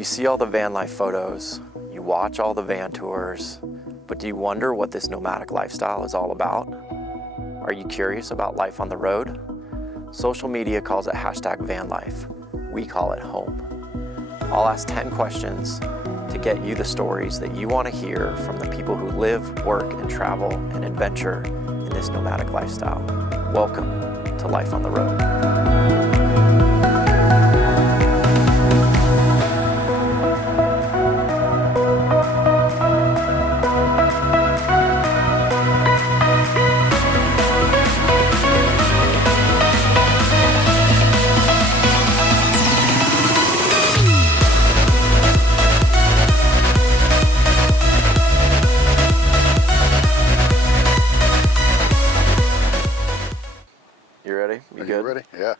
You see all the van life photos, you watch all the van tours, but do you wonder what this nomadic lifestyle is all about? Are you curious about life on the road? Social media calls it #vanlife. We call it home. I'll ask 10 questions to get you the stories that you want to hear from the people who live, work, and travel and adventure in this nomadic lifestyle. Welcome to Life on the Road. Yeah.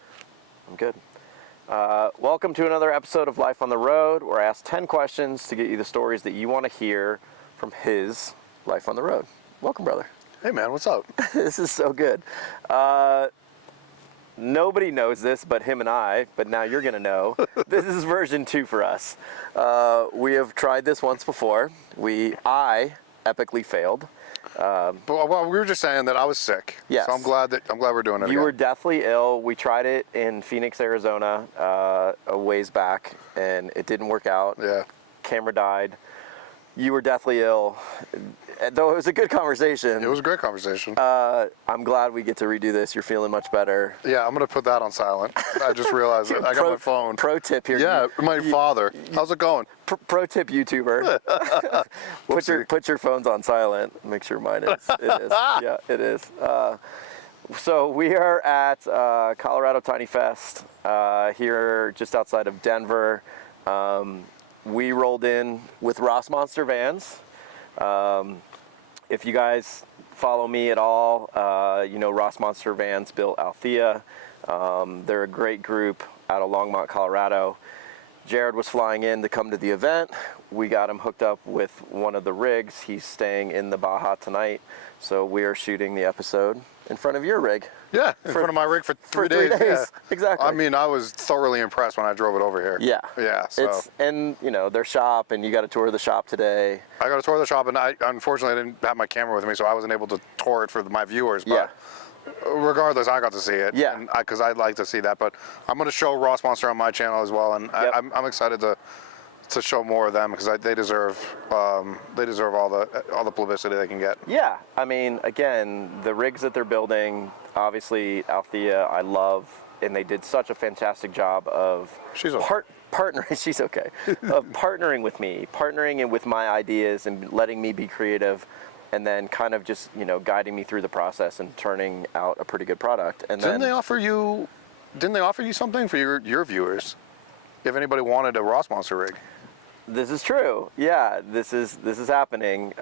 I'm good. Welcome to another episode of Life on the Road, where I ask 10 questions to get you the stories that you want to hear from his life on the road. Welcome, brother. Hey, man, what's up? This is so good. Nobody knows this but him and I, but now you're going to know. This is version 2 for us. We have tried this once before. I epically failed. Well, we were just saying that I was sick. Yes. So I'm glad we're doing it again. You were deathly ill. We tried it in Phoenix, Arizona, a ways back, and it didn't work out. Yeah. Camera died. You were deathly ill. Though it was a good conversation. It was a great conversation. I'm glad we get to redo this. You're feeling much better. Yeah, I'm going to put that on silent. I just realized it. I got my phone. Pro tip here. Yeah, my father. How's it going? Pro tip, YouTuber. put your phones on silent. Make sure mine is. It is. Yeah, it is. So we are at Colorado Tiny Fest here just outside of Denver. We rolled in with Rossmönster Vans. If you guys follow me at all, you know Rossmönster Vans built Althea. They're a great group out of Longmont, Colorado. Jarrod was flying in to come to the event. We got him hooked up with one of the rigs. He's staying in the Baja tonight, so we are shooting the episode in front of your rig. Yeah, in front of my rig for 3 days. Yeah. Exactly. I mean, I was thoroughly impressed when I drove it over here. Yeah. Yeah. So. And you know their shop, and you got to tour the shop today. I got to tour the shop, and I unfortunately didn't have my camera with me, so I wasn't able to tour it for my viewers. But yeah. Regardless, I got to see it. Yeah. Because I'd like to see that. But I'm going to show Rossmönster on my channel as well, and yep. I'm excited to show more of them because they deserve all the publicity they can get. Yeah, I mean, again, the rigs that they're building, obviously Althea, I love, and they did such a fantastic job of partnering. She's okay. Of partnering with me, partnering with my ideas and letting me be creative, and then kind of just guiding me through the process and turning out a pretty good product. And didn't they offer you something for your viewers? If anybody wanted a Rossmönster rig. This is true. Yeah, this is happening.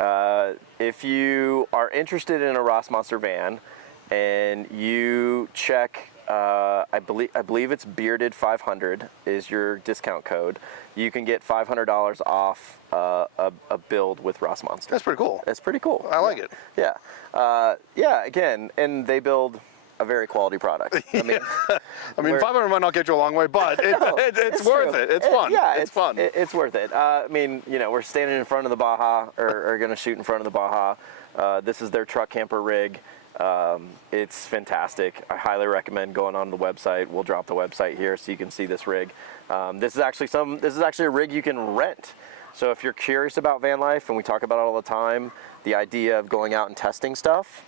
If you are interested in a Rossmönster van, and you check, I believe it's Bearded 500 is your discount code. You can get $500 off a build with Rossmönster. That's pretty cool. It's pretty cool. I like it. Yeah. Yeah. Again, and they build a very quality product. I mean, 500 might not get you a long way, but it's worth it. It's fun. Yeah, it's fun. It's worth it. I mean, we're standing in front of the Baja, or going to shoot in front of the Baja. This is their truck camper rig. It's fantastic. I highly recommend going on the website. We'll drop the website here so you can see this rig. This is actually a rig you can rent. So if you're curious about van life, and we talk about it all the time, the idea of going out and testing stuff,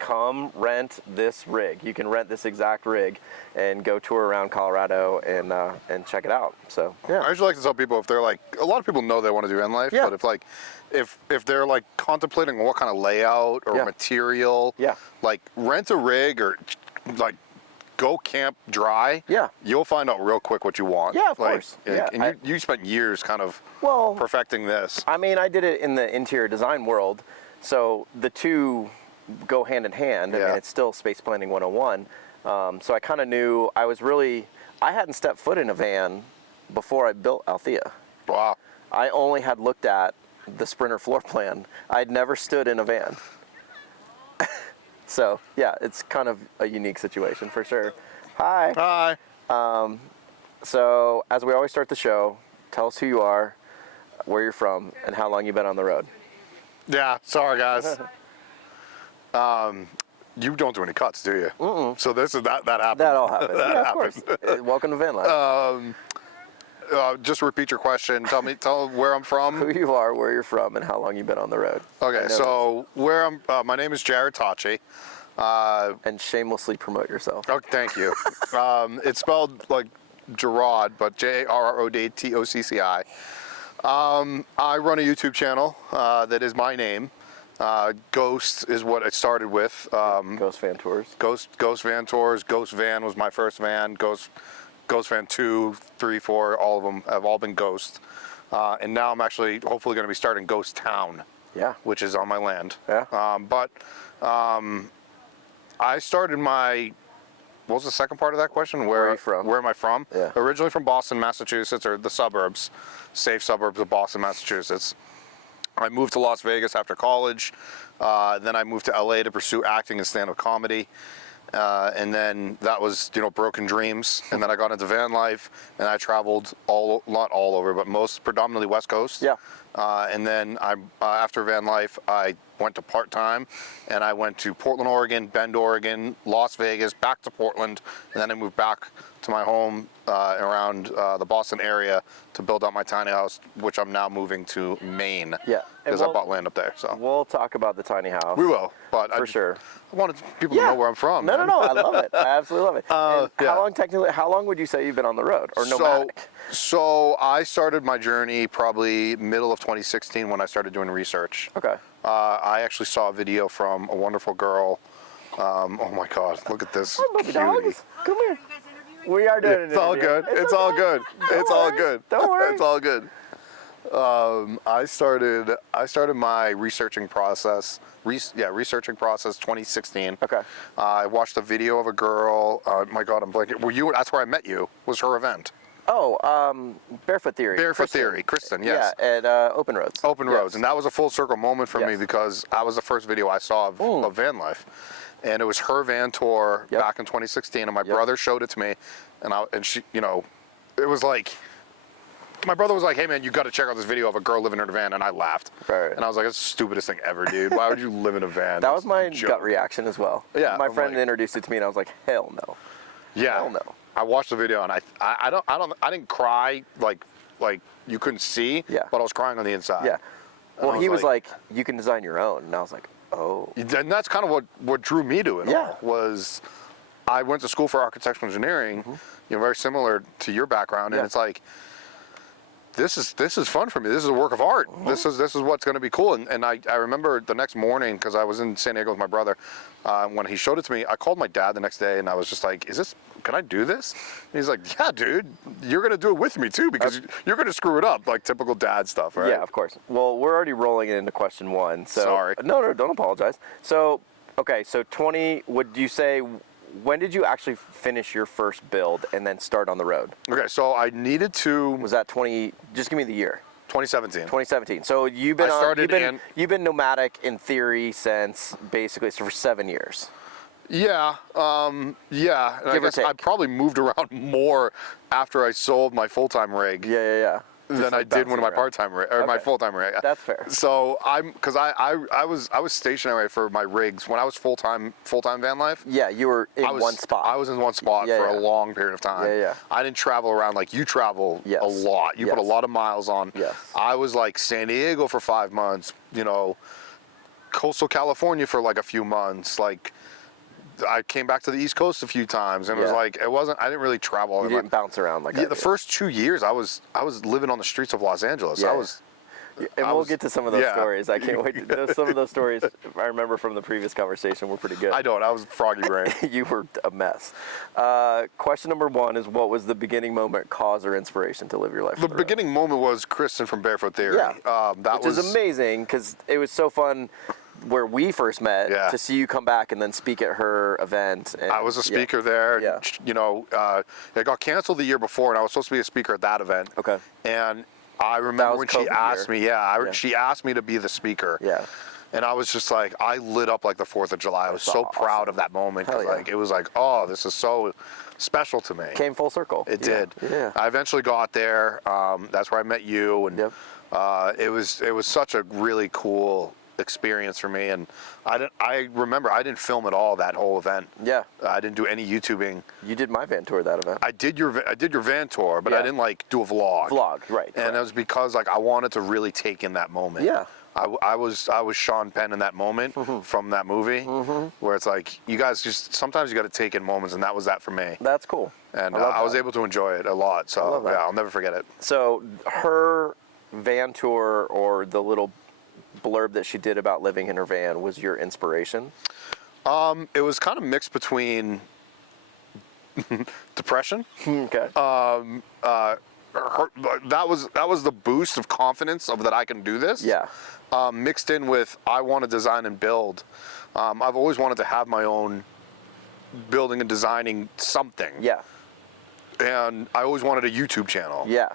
come rent this rig. You can rent this exact rig and go tour around Colorado and check it out. So yeah. I usually like to tell people, if they're like, a lot of people know they want to do van life, yeah. But if they're like contemplating what kind of layout or yeah. material, yeah. like rent a rig or like go camp dry, yeah. You'll find out real quick what you want. Yeah, of course. Yeah. And you spent years kind of perfecting this. I mean, I did it in the interior design world, so the two go hand in hand. I mean, it's still space planning 101. So I kind of knew I hadn't stepped foot in a van before I built Althea. Wow. I only had looked at the Sprinter floor plan. I'd never stood in a van. So yeah, it's kind of a unique situation for sure. Hi. Hi. So as we always start the show, Tell us who you are, where you're from, and how long you've been on the road. Yeah, sorry guys. You don't do any cuts, do you? Mm-mm. So that happened. That all happened. That yeah, happened. of course. Welcome to van life. Just repeat your question. Tell where I'm from. Who you are, where you're from, and how long you've been on the road. Okay, so where I'm. My name is Jarrod Tocci. And shamelessly promote yourself. Oh, thank you. It's spelled like Jarrod, but Jarrodtocci. I run a YouTube channel that is my name. Ghost is what I started with. Ghost Van Tours. Ghost Van Tours. Ghost Van was my first van. Ghost Van 2, 3, 4, all of them have all been Ghost. And now I'm actually hopefully going to be starting Ghost Town. Yeah. Which is on my land. Yeah. I started my. What was the second part of that question? Where are you from? Where am I from? Yeah. Originally from Boston, Massachusetts, or the suburbs, safe suburbs of Boston, Massachusetts. I moved to Las Vegas after college. Then I moved to LA to pursue acting and stand-up comedy. And then that was, broken dreams. And then I got into van life, and I traveled not all over, but predominantly West Coast. Yeah. And then after van life, I went to part-time, and I went to Portland, Oregon, Bend, Oregon, Las Vegas, back to Portland, and then I moved back to my home around the Boston area to build out my tiny house, which I'm now moving to Maine. Yeah. Because I bought land up there. So we'll talk about the tiny house. we will, but for sure. I wanted people to know where I'm from. No, I love it. I absolutely love it. Yeah. How long would you say you've been on the road or nomadic? So I started my journey probably middle of 2016 when I started doing research. Okay. I actually saw a video from a wonderful girl. Oh my God, look at this Hi, cutie. dogs. Come here. We are doing it. It's all good. It's all good. It's all good. Don't worry. It's all good. I started my researching process. Researching process 2016. Okay. I watched a video of a girl. My God, I'm blanking. Were you? That's where I met you. Was her event? Oh, Barefoot Theory. Barefoot Theory, Kristen. Yes. Yeah, at Open Roads. Open Roads, and that was a full circle moment for me Yes. because that was the first video I saw of van life, and it was her van tour back in 2016, and my brother showed it to me, and she, it was like. My brother was like, "Hey man, you got to check out this video of a girl living in her van," and I laughed. Right. And I was like, "That's the stupidest thing ever, dude. Why would you live in a van?" That was my gut reaction as well. Yeah, My I'm friend like- introduced it to me, and I was like, "Hell no." Yeah. Hell no. I watched the video and I didn't cry like you couldn't see. Yeah. But I was crying on the inside. Yeah. Well, I he was was like, "You can design your own," and I was like, "Oh." And that's kind of what drew me to it. Yeah. All, was I went to school for architectural engineering, very similar to your background, and it's like. This is fun for me. This is a work of art. This is what's going to be cool. And I remember the next morning, because I was in San Diego with my brother, when he showed it to me, I called my dad the next day and I was just like, can I do this? And he's like, yeah, dude, you're going to do it with me too, because you're going to screw it up, like typical dad stuff, right? Yeah, of course. Well, we're already rolling into question one. So Sorry. No, don't apologize. So, okay, so 20, would you say, when did you actually finish your first build and then start on the road? Okay, so I needed to. Was that 20, just give me the year. 2017. 2017. So you've been you've been nomadic in theory since basically for 7 years. Yeah, yeah. And I Give or guess I take. probably moved around more after I sold my full-time rig. Yeah. Than I did when my part-time rig or my full-time rig. That's fair. So because I was stationary for my rigs when I was full-time van life. Yeah, you were in one spot. I was in one spot for a long period of time. Yeah. I didn't travel around like you travel a lot. You put a lot of miles on. Yes. I was like San Diego for 5 months. Coastal California for like a few months. Like. I came back to the East Coast a few times, and it was like I didn't really travel. You didn't bounce around like that. Yeah, the first 2 years I was living on the streets of Los Angeles. Yeah. We'll get to some of those stories. I can't wait. Some of those stories I remember from the previous conversation were pretty good. I was froggy brain. You were a mess. Question number one is, what was the beginning moment, cause, or inspiration to live your life? The beginning moment was Kristen from Barefoot Theory. Yeah, which is amazing because it was so fun. Where we first met, to see you come back and then speak at her event. And, I was a speaker there. Yeah. It got canceled the year before, and I was supposed to be a speaker at that event. Okay. And I remember when she asked me, she asked me to be the speaker. Yeah. And I was just like, I lit up like the 4th of July. I was so proud of that moment. Hell Cause yeah. like, it was like, oh, this is so special to me. Came full circle. It did. Yeah. I eventually got there. That's where I met you. And Yep. it was such a really cool experience for me. And I remember I didn't film at all that whole event. Yeah. I didn't do any YouTubing. You did my van tour that event. I did your van tour, but I Yeah. didn't like do a vlog. Right. And that was because like I wanted to really take in that moment. Yeah. I was Sean Penn in that moment from that movie, where it's like you guys just sometimes you got to take in moments, and that was that for me. That's cool. And I was able to enjoy it a lot. So love that. yeah, I'll never forget it. So her van tour, or the little blurb that she did about living in her van, was your inspiration? It was kind of mixed between depression. Okay. That was the boost of confidence of that I can do this. Yeah. Mixed in with I want to design and build. I've always wanted to have my own building and designing something. Yeah. And I always wanted a YouTube channel. Yeah.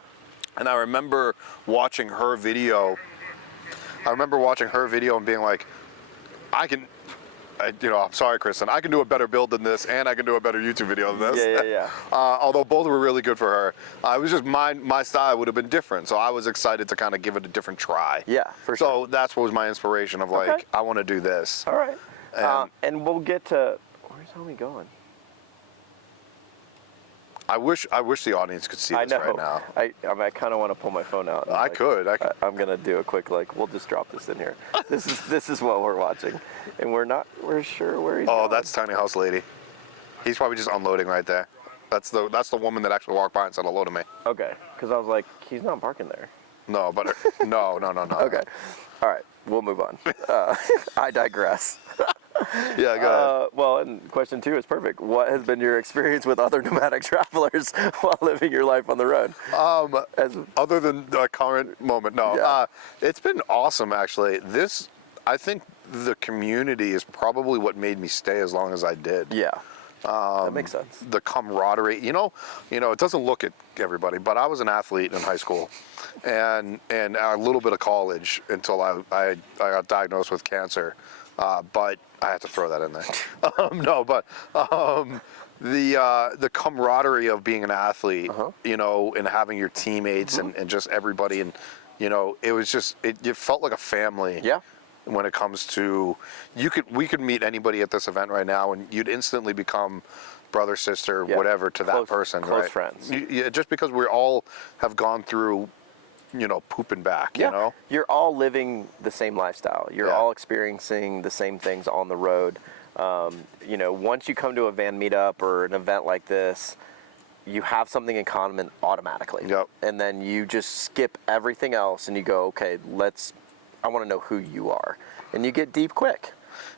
And I remember watching her video. And being like, I'm sorry, Kristen, I can do a better build than this, and I can do a better YouTube video than this. Yeah. Although both were really good for her. It was just my style would have been different, so I was excited to kind of give it a different try. Yeah, for sure. So that's what was my inspiration of like, Okay. I want to do this. All right. And- And we'll get to, where's Homie going? I wish the audience could see I this know. right now. I kind of want to pull my phone out. and, I could. I'm gonna do a quick we'll just drop this in here. This is what we're watching, and we're sure where he's Oh, going. that's Tiny House Lady. He's probably just unloading right there. That's the woman that actually walked by and said hello to me. Okay, because I was like, he's not parking there. No, but no. Okay, all right, we'll move on. I digress. Yeah, go ahead. Well, and question 2 is perfect. What has been your experience with other nomadic travelers while living your life on the road? Other than the current moment, no. Yeah. It's been awesome, actually. I think the community is probably what made me stay as long as I did. Yeah, that makes sense. The camaraderie, you know, it doesn't look at everybody, but I was an athlete in high school, and a little bit of college until I got diagnosed with cancer. But I have to throw that in there. The camaraderie of being an athlete, and having your teammates and just everybody, and it was just it felt like a family. Yeah. When it comes to we could meet anybody at this event right now, and you'd instantly become brother, sister, whatever to that person. Close right? friends. Just because we all have gone through. Pooping back, Yeah. You're all living the same lifestyle. You're Yeah. all experiencing the same things on the road. Once you come to a van meetup or an event like this, you have something in common automatically. Yep. And then you just skip everything else and you go, okay, I want to know who you are. And you get deep quick.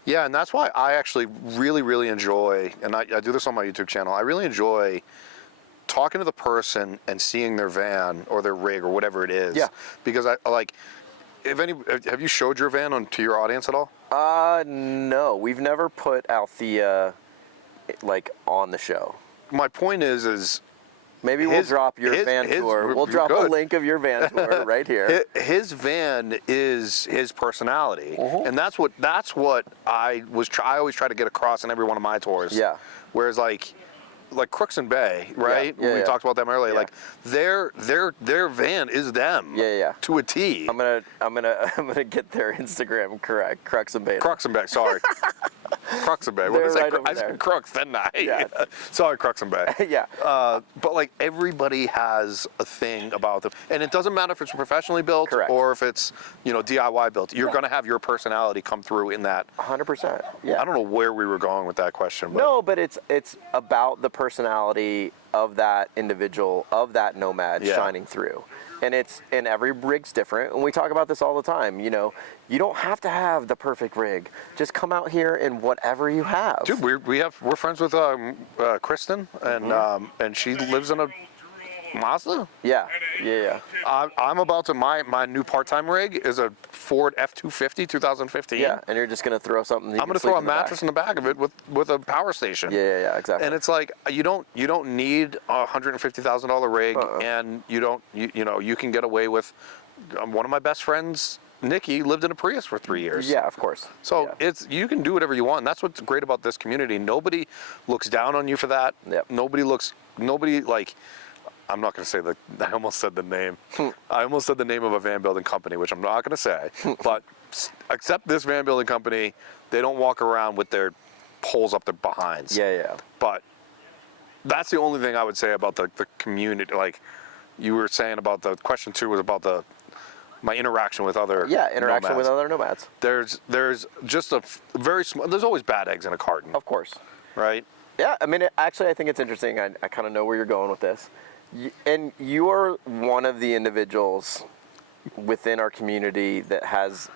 Yeah, and that's why I actually really, really enjoy, and I do this on my YouTube channel, I really enjoy talking to the person and seeing their van or their rig or whatever it is. Yeah. Because have you showed your van to your audience at all? No, we've never put Althea on the show. My point is Maybe we'll drop your van tour. We'll drop a link of your van tour right here. His van is his personality, and that's what I always try to get across in every one of my tours. Yeah. Whereas like Crooks and Bay, right? Yeah, we talked about them earlier. Yeah. Like their van is them. Yeah. To a T. I'm gonna get their Instagram correct. Crux and Bay. Crooks and Bay. Sorry. Crooks and Bay. They're right over I there. said Crooks, didn't I? Yeah. Sorry, Crooks and Bay. Yeah. But like everybody has a thing about them, and it doesn't matter if it's professionally built Correct. or if it's DIY built. You're gonna have your personality come through in that. 100%. Yeah. I don't know where we were going with that question. But No, but it's about the personality of that individual, of that nomad shining through. And every rig's different, and we talk about this all the time. You don't have to have the perfect rig. Just come out here in whatever you have. Dude, we're friends with Kristen, and she lives in a Mazda. Yeah. I'm about to my new part-time rig is a Ford F-250 2015. Yeah, and you're just gonna throw something. I'm gonna throw a mattress in the back of it with a power station. Yeah, exactly. And it's like you don't need a $150,000 rig, and you can get away with. One of my best friends Nikki lived in a Prius for 3 years. Yeah, of course. So you can do whatever you want. And that's what's great about this community. Nobody looks down on you for that. Yep. Nobody like, I'm not going to say I almost said the name. I almost said the name of a van building company, which I'm not going to say. But except this van building company, they don't walk around with their poles up their behinds. Yeah. But that's the only thing I would say about the community. Like you were saying about the question 2 was about my interaction with other interaction nomads. with other nomads. There's just a very small. There's always bad eggs in a carton. Of course. Right. Yeah, I mean, actually, I think it's interesting. I kind of know where you're going with this. And you're one of the individuals within our community that has,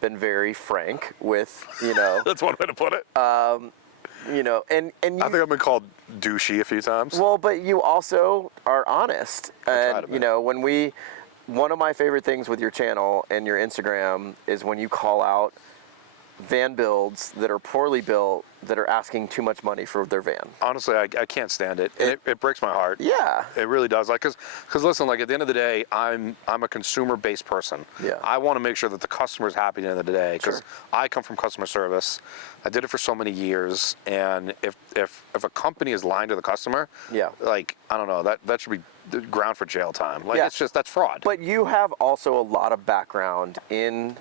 been very frank with, That's one way to put it. and you, I think I've been called douchey a few times. well, but you also are honest. I try to be. One of my favorite things with your channel and your Instagram is when you call out van builds that are poorly built that are asking too much money for their van. Honestly, I can't stand it. It breaks my heart. Yeah. It really does. Like, cause listen, like at the end of the day, I'm a consumer-based person. Yeah. I want to make sure that the customer's happy at the end of the day, because I come from customer service. I did it for so many years, and if a company is lying to the customer, like I don't know, that should be ground for jail time. Like it's just that's fraud. But you have also a lot of background in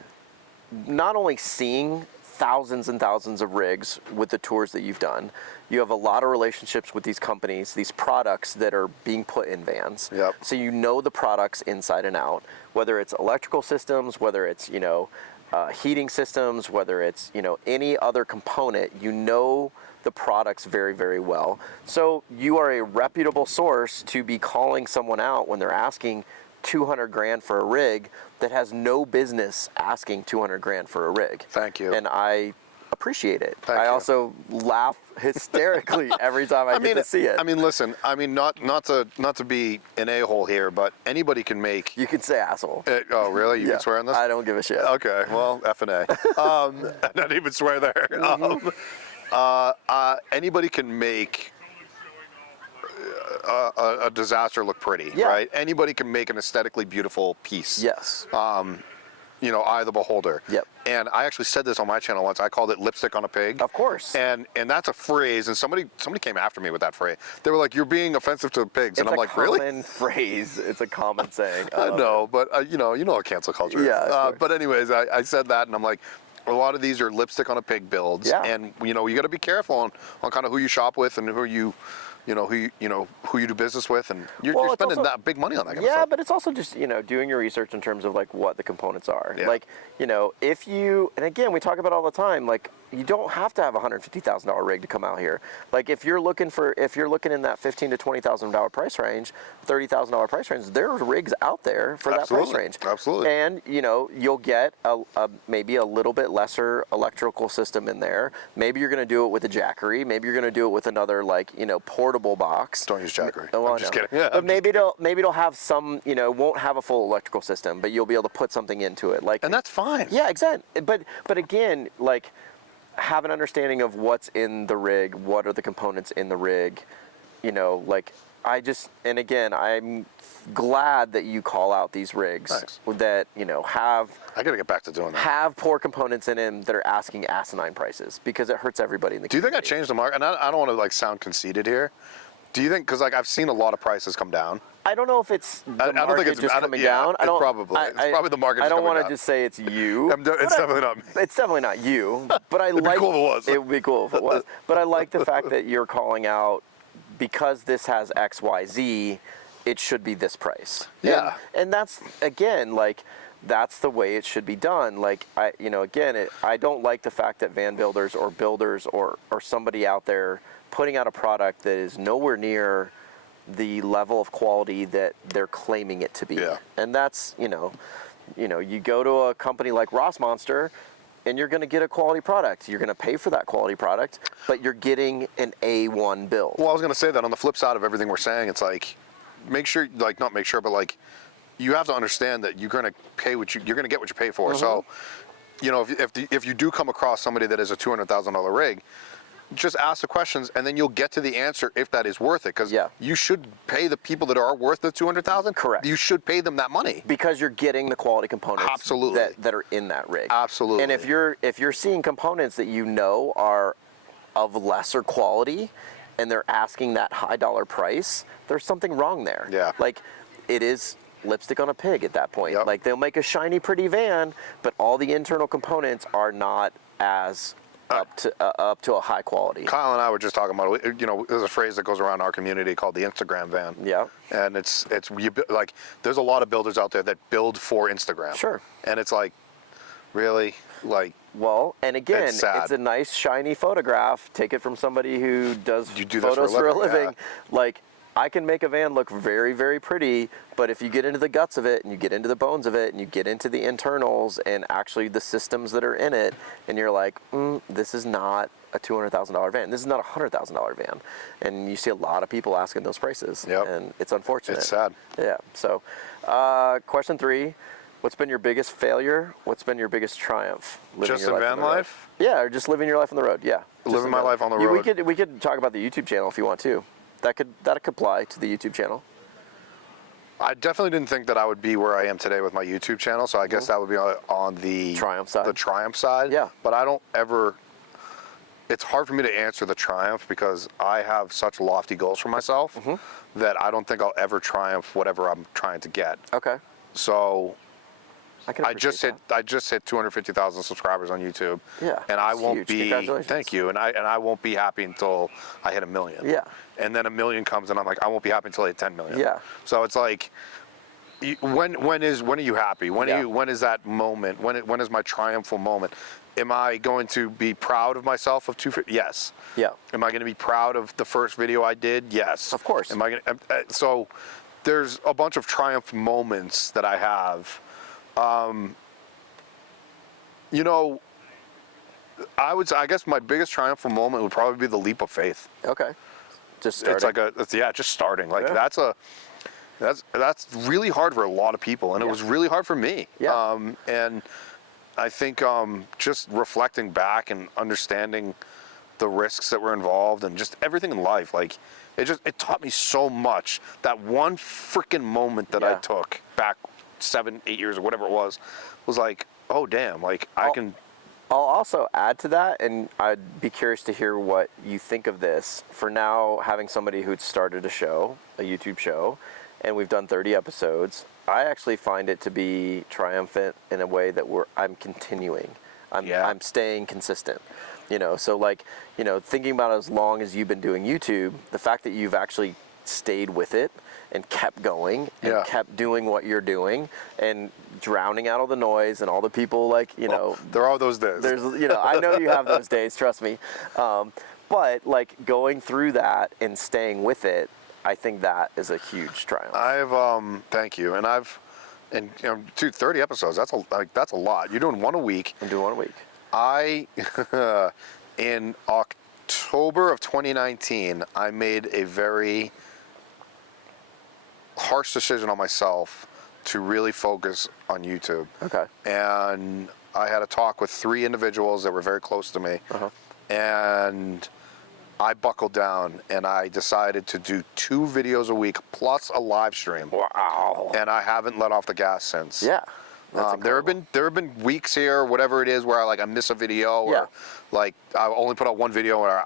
not only seeing thousands and thousands of rigs with the tours that you've done, you have a lot of relationships with these companies, these products that are being put in vans. Yep. So you know the products inside and out, whether it's electrical systems, whether it's, heating systems, whether it's, any other component, the products very, very well. So you are a reputable source to be calling someone out when they're asking 200 grand for a rig that has no business asking 200 grand for a rig. Thank you. And I appreciate it. Thank I you. also laugh hysterically every time I get to see it. I mean, listen. I mean, not to be an a-hole here, but anybody can make. You can say asshole. Oh, really? You can swear on this? I don't give a shit. Okay. Well, F and A. I don't even swear there. Anybody can make a disaster look pretty, right? Anybody can make an aesthetically beautiful piece. Yes. Eye of the beholder. Yep. And I actually said this on my channel once. I called it lipstick on a pig. Of course. And that's a phrase. And somebody came after me with that phrase. They were like, "You're being offensive to pigs," and I'm like, "Really?" It's a common phrase. It's a common saying. I know, but you know what cancel culture is. Yeah. But anyways, I said that, and I'm like, a lot of these are lipstick on a pig builds. Yeah. And you got to be careful on kind of who you shop with and who you do business with, and you're spending that big money on that kind of stuff. But it's also just, doing your research in terms of like what the components are. Yeah. Like, if you, and again, we talk about it all the time, like you don't have to have a $150,000 rig to come out here. Like if you're looking in that $15,000 to $20,000 price range, $30,000 price range, there are rigs out there for that price range. Absolutely. And, you'll get maybe a little bit lesser electrical system in there. Maybe you're going to do it with a Jackery. Maybe you're going to do it with another portable box. Don't use Jackery. Well, I'm just kidding. Yeah, but maybe it'll have some, won't have a full electrical system, but you'll be able to put something into it. And that's fine. Yeah, exactly. But again, have an understanding of what's in the rig, what are the components in the rig, and again, I'm glad that you call out these rigs that, have... I got to get back to doing that. Have poor components in them that are asking asinine prices, because it hurts everybody in the community. Do you think I changed the market? And I don't want to sound conceited here. Do you think, because I've seen a lot of prices come down. I don't know if it's the I don't think it's just coming yeah, down. It's probably the market. I don't want to just say it's you. It's definitely not me. It's definitely not you. But It'd be cool if it was. It would be cool if it was. But I like the fact that you're calling out, because this has X, Y, Z, it should be this price. Yeah. And that's, again, that's the way it should be done. I don't like the fact that van builders or builders or somebody out there putting out a product that is nowhere near the level of quality that they're claiming it to be. Yeah. And that's, you go to a company like Rossmönster and you're going to get a quality product. You're going to pay for that quality product, but you're getting an A1 build. Well, I was going to say that on the flip side of everything we're saying, it's make sure, not make sure, but you have to understand that you're going to pay you're going to get what you pay for. Mm-hmm. So, if you do come across somebody that is a $200,000 rig, just ask the questions, and then you'll get to the answer if that is worth it. Because you should pay the people that are worth the $200,000. Correct. You should pay them that money because you're getting the quality components. Absolutely. that are in that rig. Absolutely. And if you're seeing components that you know are of lesser quality, and they're asking that high dollar price, there's something wrong there. Yeah. Like, it is lipstick on a pig at that point. Yep. Like, they'll make a shiny, pretty van, but all the internal components are not as up to a high quality. Kyle and I were just talking about, there's a phrase that goes around our community called the Instagram van. Yeah. And like, there's a lot of builders out there that build for Instagram. Sure. And it's like, really? Like, well, and again, it's sad. It's a nice shiny photograph. Take it from somebody who does photos for a living. Yeah. Like, I can make a van look very, very pretty, but if you get into the guts of it, and you get into the bones of it, and you get into the internals and actually the systems that are in it, and you're like, this is not a $200,000 van. This is not a $100,000 van. And you see a lot of people asking those prices. Yep. And it's unfortunate. It's sad. Yeah. So, question 3. What's been your biggest failure? What's been your biggest triumph? Just in van life? Yeah, or just living your life on the road. Yeah, living my life on the road. We could talk about the YouTube channel if you want to. That could apply to the YouTube channel. I definitely didn't think that I would be where I am today with my YouTube channel, so I guess that would be on the triumph side. The triumph side. Yeah. But I don't ever. It's hard for me to answer the triumph because I have such lofty goals for myself that I don't think I'll ever triumph whatever I'm trying to get. Okay. So. I just hit 250,000 subscribers on YouTube. Yeah, and I won't huge. be. Congratulations. Thank you. And I won't be happy until I hit 1 million. Yeah. And then 1 million comes, and I'm like, I won't be happy until I hit 10 million. Yeah. So it's like, when are you happy? When is that moment? When is my triumphal moment? Am I going to be proud of myself of 250? Yes. Yeah. Am I going to be proud of the first video I did? Yes. Of course. Am I going to? So there's a bunch of triumph moments that I have. I guess my biggest triumphal moment would probably be the leap of faith. Okay. Just starting. It's like just starting. Like that's really hard for a lot of people, and it was really hard for me. Yeah. And I think just reflecting back and understanding the risks that were involved and just everything in life, like it taught me so much. That one freaking I took back 7-8 years or whatever it was like, oh damn, like I can. I'll also add to that, and I'd be curious to hear what you think of this. For now, having somebody who'd started a YouTube show, and we've done 30 episodes, I actually find it to be triumphant in a way that I'm continuing. I'm staying consistent. So like, thinking about as long as you've been doing YouTube, the fact that you've actually stayed with it and kept going and kept doing what you're doing and drowning out all the noise and all the people there are those days. There's I know you have those days, trust me. But like going through that and staying with it, I think that is a huge triumph. Thank you. And 30 episodes, that's a lot. You're doing one a week. I'm doing one a week. In October of 2019, I made a very harsh decision on myself to really focus on YouTube. Okay. And I had a talk with 3 individuals that were very close to me. And I buckled down and I decided to do 2 videos a week plus a live stream. Wow. And I haven't let off the gas since. Yeah. There have been weeks here, whatever it is, where I miss a video, or like I only put out one video, or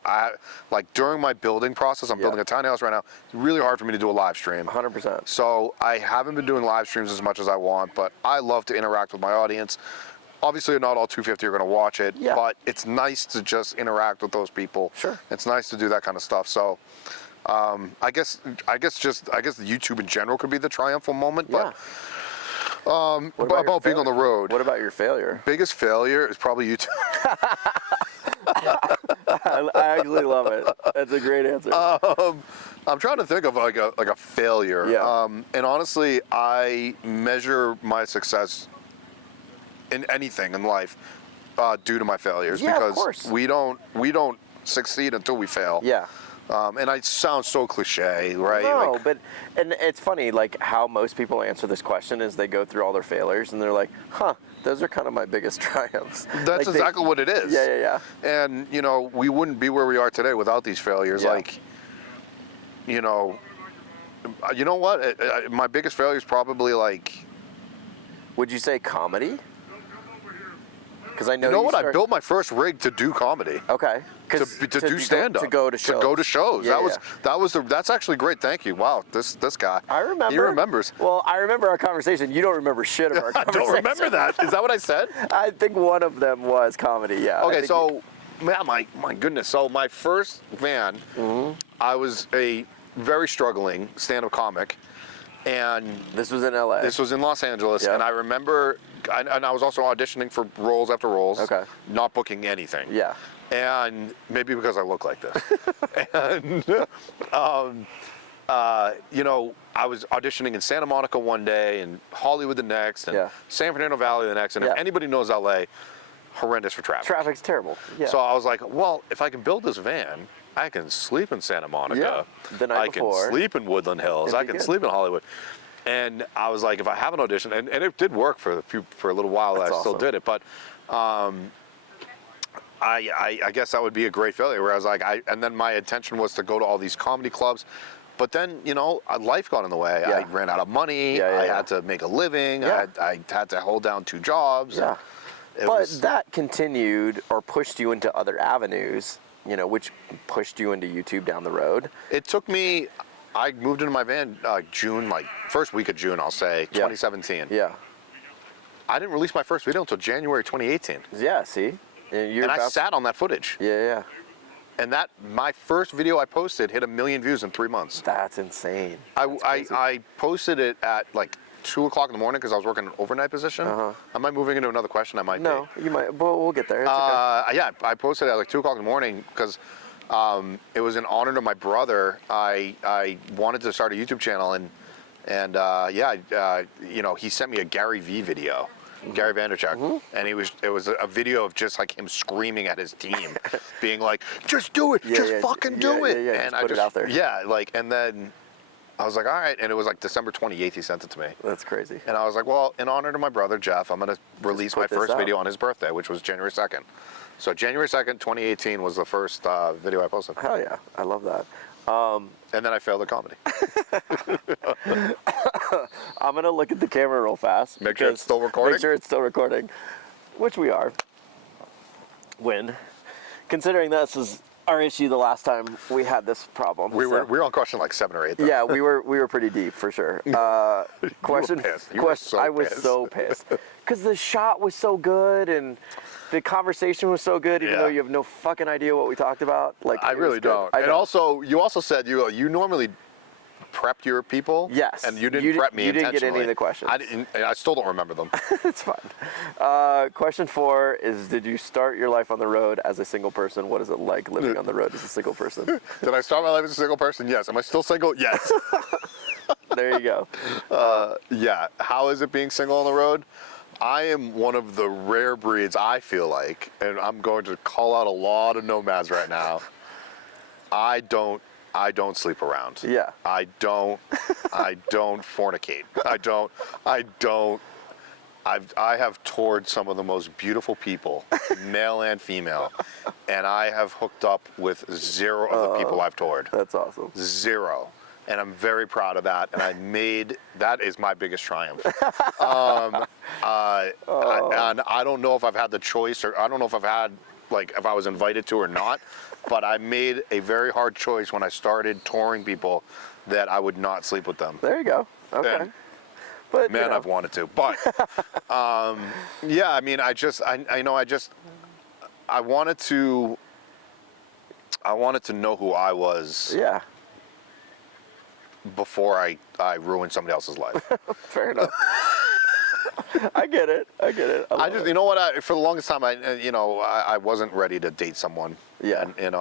during my building process, I'm building a tiny house right now. It's really hard for me to do a live stream. 100%. So I haven't been doing live streams as much as I want, but I love to interact with my audience. Obviously, not all 250 are going to watch it, but it's nice to just interact with those people. Sure. It's nice to do that kind of stuff. So I guess the YouTube in general could be the triumphal moment, but. About being on the road. What about your failure? Biggest failure is probably YouTube. I actually love it. That's a great answer. I'm trying to think of like a failure. Yeah. And honestly, I measure my success in anything in life due to my failures, because of course. we don't succeed until we fail. Yeah. And I sound so cliche, right? No, Like, but and it's funny, like how most people answer this question is they go through all their failures and they're like, huh, those are kind of my biggest triumphs. that's Like exactly what it is. Yeah. And, you know, we wouldn't be where we are today without these failures. Yeah. Like, you know what? My biggest failure is probably like, Would you say comedy? Because I know you know what? I start- built my first rig to do comedy. Okay. To do stand up. To go to shows. To go to shows. Yeah, That's actually great. Thank you. Wow, this guy. I remember. He remembers. Well, I remember our conversation. You don't remember shit of our I conversation. don't remember that. Is that what I said? I think one of them was comedy. Yeah. Okay, so man, my goodness. So my first van, I was a very struggling stand-up comic, and this was in LA. this was in Los Angeles, Yeah. and I remember, and I was also auditioning for roles after roles. Okay. Not booking anything. Yeah. And maybe because I look like this. And, you know, I was auditioning in Santa Monica one day and Hollywood the next and Yeah. San Fernando Valley the next. And Yeah. if anybody knows LA, horrendous for traffic. Traffic's terrible. Yeah. So I was like, well, if I can build this van, I can sleep in Santa Monica. Yeah, the night I before. can sleep in Woodland Hills. It'd I be can good. sleep in Hollywood. And I was like, if I have an audition, and it did work for a little while. That's I still awesome. did it, but I guess that would be a great failure. Where I was like, and then my intention was to go to all these comedy clubs, but then you know, life got in the way. Yeah. I ran out of money. Yeah, I yeah. had to make a living. Yeah. I had to hold down 2 jobs. Yeah. It But was- that continued or pushed you into other avenues, you know, which pushed you into YouTube down the road. It took me. I moved into my van June, like first week of June, I'll say, 2017. Yeah. I didn't release my first video until January 2018, Yeah. See. You're and I about- sat on that footage. Yeah. And my first video I posted hit 1 million views in 3 months. That's insane. That's crazy. I posted it at like 2 o'clock in the morning because I was working an overnight position. Am I moving into another question? I might No, be. you might. But we'll get there. It's okay. Yeah, I posted it at like 2 o'clock in the morning because it was in honor to my brother. I wanted to start a YouTube channel and you know, he sent me a Gary V video. Gary Vaynerchuk, and it was a video of just like him screaming at his team, being like, "Just do it, fucking do it!" Yeah, and just put it out there. Yeah, like, and then I was like, "All right," and it was like December 28th. He sent it to me, That's crazy. and I was like, "Well, in honor to my brother Jeff, I'm gonna release put my this first out. video on his birthday, which was January 2nd." So January 2nd, 2018 was the first video I posted, Hell yeah, I love that. and then I failed at comedy. I'm gonna look at the camera real fast. Make sure it's because- still recording? Make sure it's still recording, which we are. Considering this is our issue the last time we had this problem. We so- were on question like 7 or 8. Though. Yeah, we were pretty deep for sure. Question. pissed. You were so I was pissed. so pissed because the shot was so good and the conversation was so good, even Yeah. though you have no fucking idea what we talked about. Like I it was really good. don't. I And don't. also, you also said you normally prep your people. Yes. And you didn't You prep me didn't get any intentionally. of the questions. I didn't. And I still don't remember them. It's fine. Question 4 is: did you start your life on the road as a single person? What is it like living on the road as a single person? Did I start my life as a single person? Yes. Am I still single? Yes. There you go. Yeah. How is it being single on the road? I am one of the rare breeds, I feel like, and I'm going to call out a lot of nomads right now. I don't sleep around. Yeah. I don't fornicate. I have toured some of the most beautiful people, male and female, and I have hooked up with 0 of the people I've toured. That's awesome. 0. And I'm very proud of that. And that is my biggest triumph. And I don't know if I've had the choice, or I don't know if I've had, like, if I was invited to or not, but I made a very hard choice when I started touring people that I would not sleep with them. There you go. Okay. And, But man, you know, I've wanted to. But, yeah, I mean, I wanted to know who I was yeah. before I ruined somebody else's life. Fair enough. I get it. I love it. You know what? For the longest time, I wasn't ready to date someone. Yeah. And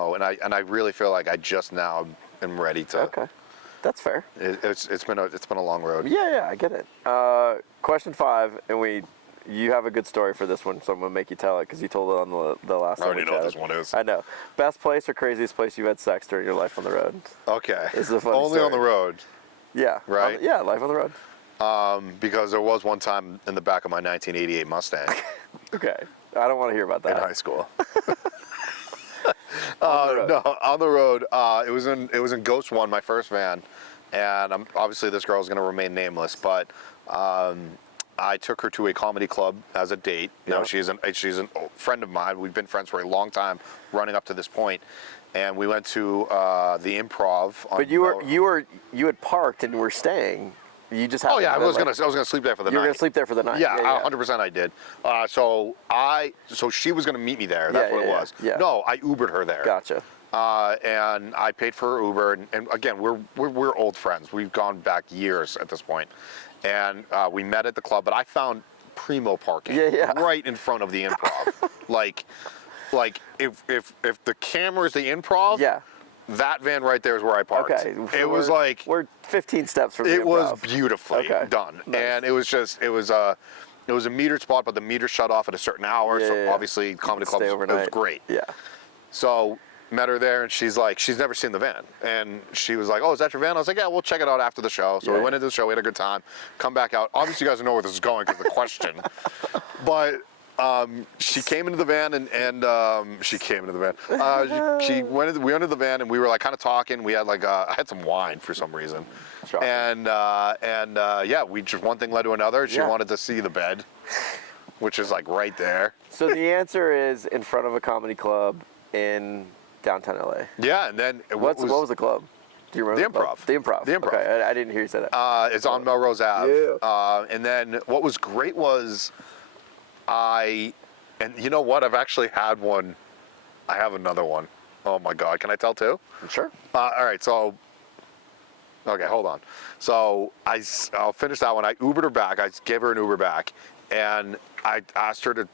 I really feel like I just now am ready to. Okay. That's fair. It's been a long road. Yeah, I get it. Question 5, and You have a good story for this one, so I'm gonna make you tell it because you told it on the last. I already know what chatted. this one is. I know. Best place or craziest place you've had sex during your life on the road? Okay. This is a funny Only story. on the road. Yeah. Right? Yeah, life on the road. Because there was one time in the back of my 1988 Mustang Okay. I don't want to hear about that. in high school. On the road. No, on the road. It was in Ghost One, my first van, and obviously this girl is going to remain nameless, but I took her to a comedy club as a date. Yeah. Now she's a friend of mine. We've been friends for a long time, running up to this point, and we went to the Improv. But you had parked and were staying. You just had. Oh yeah, I was gonna sleep there for the night. You were gonna sleep there for the night. Yeah, 100% I did. So she was gonna meet me there. That's what it was. Yeah. No, I Ubered her there. Gotcha. And I paid for her Uber, and again, we're old friends. We've gone back years at this point, and we met at the club. But I found primo parking right in front of the Improv. like if the camera is the Improv, that van right there is where I parked. Okay. So it was like we're 15 steps from the it Improv. was beautifully done, Nice. and it was a metered spot, but the meter shut off at a certain hour, so obviously comedy club was great. Yeah. So met her there, and she's like, she's never seen the van, and she was like, "Oh, is that your van?" I was like, "Yeah, we'll check it out after the show." So we went into the show, we had a good time. Come back out. Obviously, you guys know where this is going because of the question, but. She came into the van she came into the van. We went into the van and we were like kind of talking. We had I had some wine for some reason, and we just one thing led to another. She wanted to see the bed, which is like right there. So the answer is in front of a comedy club in downtown LA. Yeah, and then what was the club? Do you remember? The Improv. The Improv. The Improv. Okay, I didn't hear you say that. It's on Melrose Ave. Yeah. And then what was great was. And you know what? I've actually had one. I have another one. Oh my God. Can I tell too? Sure. All right. So, okay, hold on. So I'll finish that one. I Ubered her back. I gave her an Uber back, and I asked her to,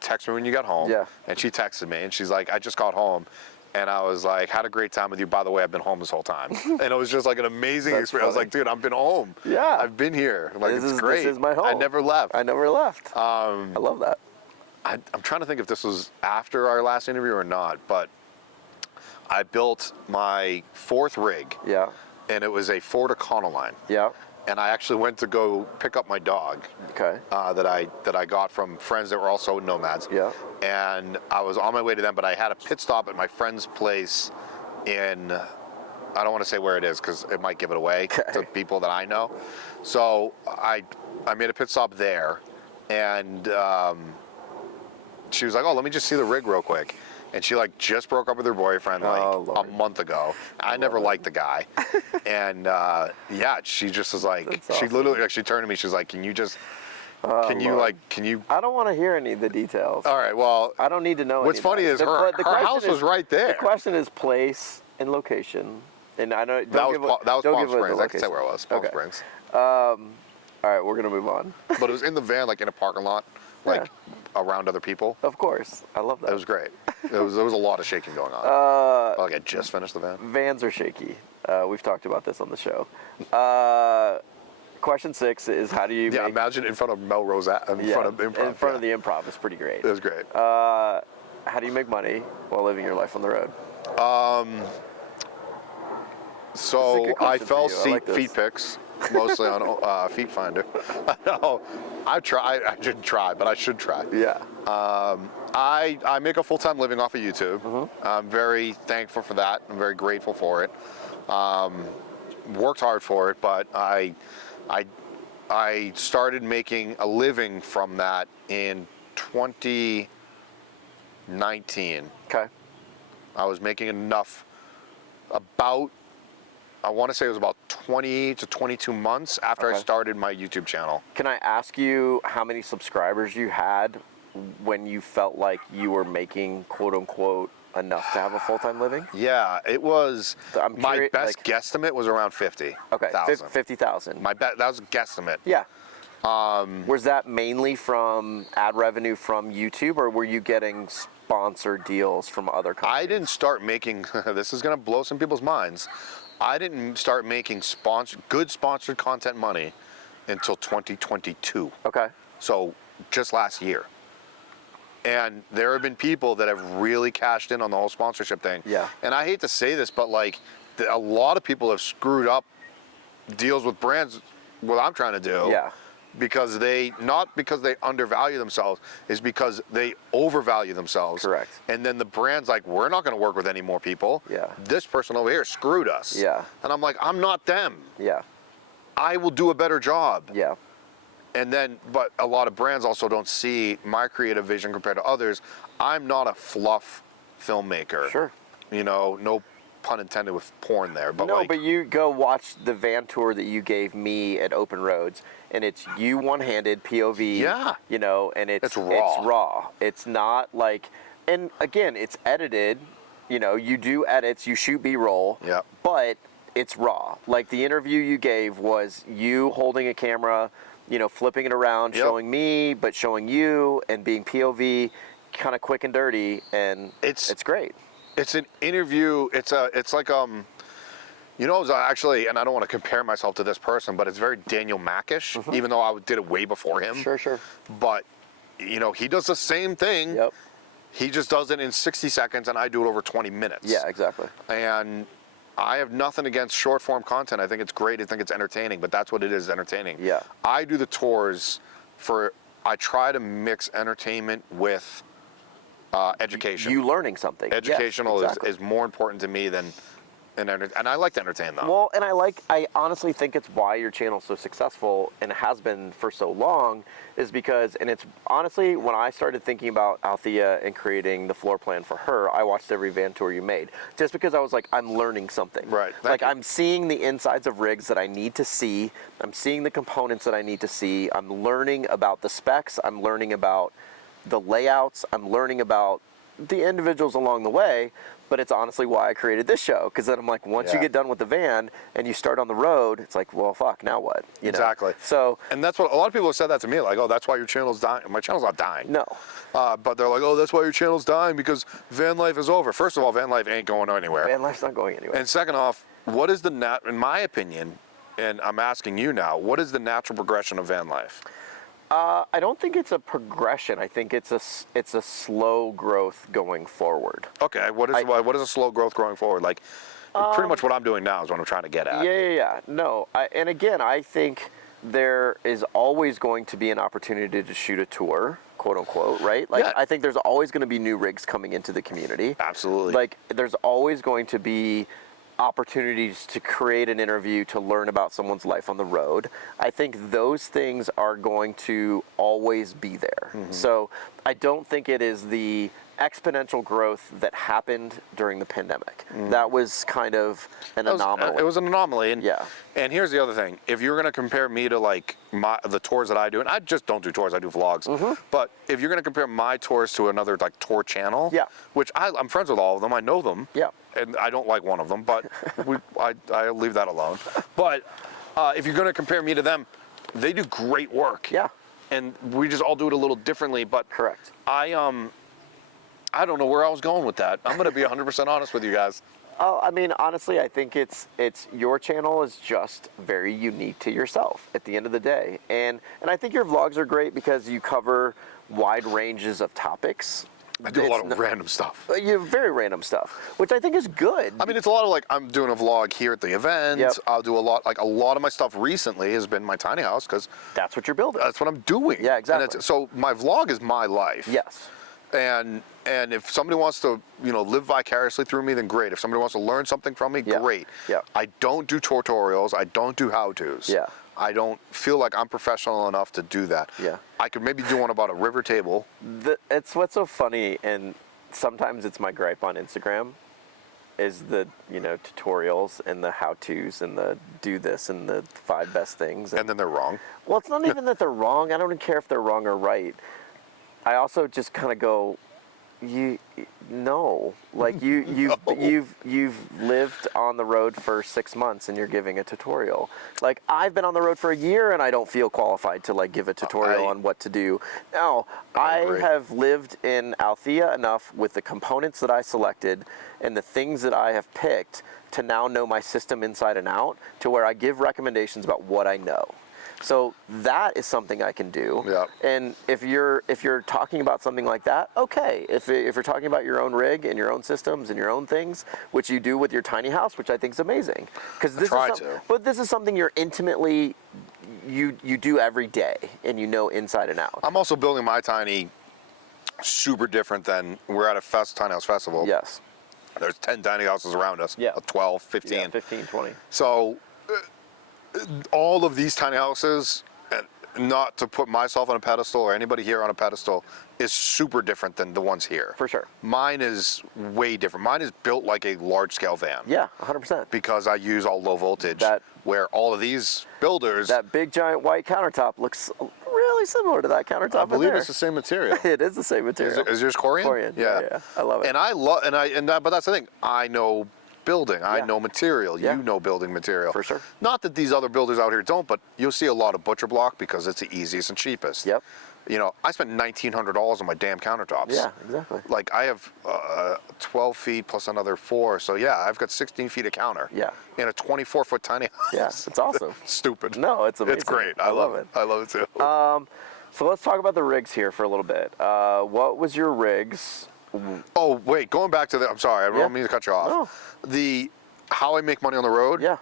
text me when you got home. Yeah. And she texted me, and she's like, "I just got home." And I was like, had a great time with you. By the way, I've been home this whole time. And it was just like an amazing experience. Funny. I was like, dude, I've been home. Yeah. I've been here. Like, it's great. This is my home. I never left. I love that. I'm trying to think if this was after our last interview or not, but I built my fourth rig. Yeah. And it was a Ford Econoline. Yeah. And I actually went to go pick up my dog. Okay. That I got from friends that were also nomads. Yeah. And I was on my way to them, but I had a pit stop at my friend's place in, I don't want to say where it is because it might give it away to people that I know. So I made a pit stop there, and she was like, "Oh, let me just see the rig real quick." And she just broke up with her boyfriend a month ago. I never liked the guy. And she just was like, That's she awesome. literally, she turned to me, she's like, "Can you just, can you?" I don't want to hear any of the details. All right, well. I don't need to know. What's funny is her house was right there. The question is place and location. And I know that was Palm Springs. I can say where it was. Palm Springs. All right, we're gonna move on. But it was in the van, in a parking lot, around other people. Of course, I love that. It was great. There was a lot of shaking going on. I just finished the van. Vans are shaky. We've talked about this on the show. Question 6 is how do you? Yeah, imagine in front of Melrose Ave, in front of Improv. In front of the Improv is pretty great. It was great. How do you make money while living your life on the road? So I fell like feet pics. Mostly on Feet Finder. No, I didn't try, but I should try. Yeah. I make a full-time living off of YouTube. Mm-hmm. I'm very thankful for that. I'm very grateful for it. Worked hard for it, but I started making a living from that in 2019. Okay. I was making enough I want to say it was about 20 to 22 months after I started my YouTube channel. Can I ask you how many subscribers you had when you felt like you were making, quote unquote, enough to have a full-time living? Yeah, it was. My best like, guesstimate was around 50. Okay, 50,000. 50,000. That was a guesstimate. Yeah. Was that mainly from ad revenue from YouTube, or were you getting sponsored deals from other companies? I didn't start making. This is going to blow some people's minds. I didn't start making good sponsored content money until 2022. Okay. So just last year. And there have been people that have really cashed in on the whole sponsorship thing. Yeah. And I hate to say this, but like a lot of people have screwed up deals with brands, what I'm trying to do. Yeah. Because not because they undervalue themselves, is because they overvalue themselves. Correct. And then the brand's like, we're not going to work with any more people. Yeah. This person over here screwed us. Yeah. And I'm like, I'm not them. Yeah. I will do a better job. Yeah. And then, but a lot of brands also don't see my creative vision compared to others. I'm not a fluff filmmaker. Sure. You know, no pun intended with porn there. But no, like, but you go watch the van tour that you gave me at Open Roads, and it's you one-handed POV. Yeah. You know, and it's raw. It's raw. It's not like, and again, it's edited. You know, you do edits, you shoot B-roll. Yeah. But it's raw. Like the interview you gave was you holding a camera, you know, flipping it around, Yep. showing me, but showing you, and being POV, kind of quick and dirty, and it's great. It's an interview. It's like you know, it was actually, and I don't want to compare myself to this person, but it's very Daniel Mack-ish, even though I did it way before him. Sure. But you know, he does the same thing. Yep. He just does it in 60 seconds, and I do it over 20 minutes. Yeah, exactly. And I have nothing against short form content. I think it's great. I think it's entertaining, but that's what it is, entertaining. Yeah. I do the tours I try to mix entertainment with education. You learning something. Educational Yes, exactly. is more important to me than and I like to entertain them. Well, and I honestly think it's why your channel's so successful and has been for so long, is because, and it's honestly, when I started thinking about Althea and creating the floor plan for her, I watched every van tour you made, just because I was like, I'm learning something. Right. Like Thank you. I'm seeing the insides of rigs that I need to see. I'm seeing the components that I need to see. I'm learning about the specs. I'm learning about the layouts. I'm learning about the individuals along the way. But it's honestly why I created this show, because then I'm like, once you Yeah. get done with the van and you start on the road, it's like, well, fuck, now what? You know? Exactly. So, and that's what a lot of people have said that to me, like, oh, that's why your channel's dying. My channel's not dying. no. But they're like, oh, that's why your channel's dying, because van life is over. First of all, van life ain't going anywhere. Van life's not going anywhere. And second off, what is in my opinion, and I'm asking you now, what is the natural progression of van life? I don't think it's a progression. I think it's a slow growth going forward. Okay, what is a slow growth going forward? Like, pretty much what I'm doing now is what I'm trying to get at. Yeah. No, and again, I think there is always going to be an opportunity to shoot a tour, quote unquote, right? Like, Yeah. I think there's always going to be new rigs coming into the community. Absolutely. Like, there's always going to be opportunities to create an interview, to learn about someone's life on the road. I think those things are going to always be there. Mm-hmm. So I don't think it is the exponential growth that happened during the pandemic. That was kind of an anomaly. It was an anomaly. And, Yeah. And here's the other thing. If you're going to compare me to like the tours that I do, and I just don't do tours, I do vlogs. But if you're going to compare my tours to another like tour channel, Yeah. which I'm friends with all of them, I know them. Yeah. And I don't like one of them, but I leave that alone. But if you're going to compare me to them, they do great work. Yeah. And we just all do it a little differently. But Correct. I don't know where I was going with that. I'm going to be 100% honest with you guys. Oh, I mean, honestly, I think it's your channel is just very unique to yourself at the end of the day. And I think your vlogs are great because you cover wide ranges of topics. I do a lot of random stuff. You have very random stuff, which I think is good. I mean, it's a lot of like, I'm doing a vlog here at the event. Yep. I'll do a lot of my stuff recently has been my tiny house because That's what you're building. that's what I'm doing. Yeah, exactly. And so my vlog is my life. Yes. And if somebody wants to, live vicariously through me, then great. If somebody wants to learn something from me, Yeah. great. Yeah. I don't do tutorials. I don't do how-tos. Yeah. I don't feel like I'm professional enough to do that. Yeah. I could maybe do one about a river table. It's what's so funny, and sometimes it's my gripe on Instagram, is the tutorials and the how-tos and the do this and the 5 best things. And then they're wrong. Well, it's not even that they're wrong. I don't even care if they're wrong or right. I also just kind of go, you've lived on the road for 6 months and you're giving a tutorial. Like, I've been on the road for a year and I don't feel qualified to like give a tutorial on what to do. Now, I agree. have lived in Althea enough with the components that I selected and the things that I have picked to now know my system inside and out, to where I give recommendations about what I know. So that is something I can do. Yeah. And if you're talking about something like that, okay. If you're talking about your own rig and your own systems and your own things, which you do with your tiny house, which I think is amazing, because but this is something you're intimately you do every day and you know inside and out. I'm also building my tiny super different than we're at a tiny house festival. Yes. There's 10 tiny houses around us. Yeah. 12, 15. Yeah, 15, 20. So all of these tiny houses, and not to put myself on a pedestal or anybody here on a pedestal, is super different than the ones here. For sure. Mine is way different. Mine is built like a large scale van. Yeah, 100%. Because I use all low voltage. Where all of these builders. That big giant white countertop looks really similar to that countertop. I believe it's the same material. It is the same material. Is yours Corian? Corian. Yeah. I love it. But that's the thing. I know building. I know material. Yeah. You know building material. For sure. Not that these other builders out here don't, but you'll see a lot of butcher block because it's the easiest and cheapest. Yep. You know, I spent $1,900 on my damn countertops. Yeah, exactly. Like I have 12 feet plus another 4, so yeah, I've got 16 feet of counter. Yeah. In a 24-foot tiny house. Yeah, it's awesome. Stupid. No, it's amazing. It's great. I love it. I love it too. So let's talk about the rigs here for a little bit. What was your rigs? Oh wait, going back to I'm sorry, I don't mean to cut you off. No. How I make money on the road. Yeah.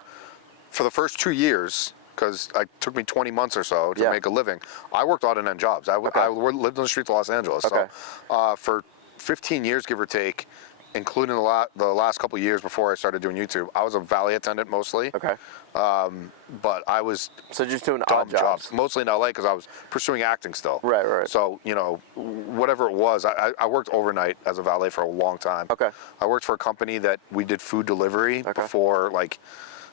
For the first 2 years, because it took me 20 months or so to make a living, I worked odd and end jobs. I lived on the streets of Los Angeles. Okay. So for 15 years, give or take, including the last couple of years before I started doing YouTube, I was a valet attendant mostly. Okay. But I was just doing dumb odd jobs. mostly in LA because I was pursuing acting still. Right. So, you know, whatever it was, I worked overnight as a valet for a long time. Okay. I worked for a company that we did food delivery before, like,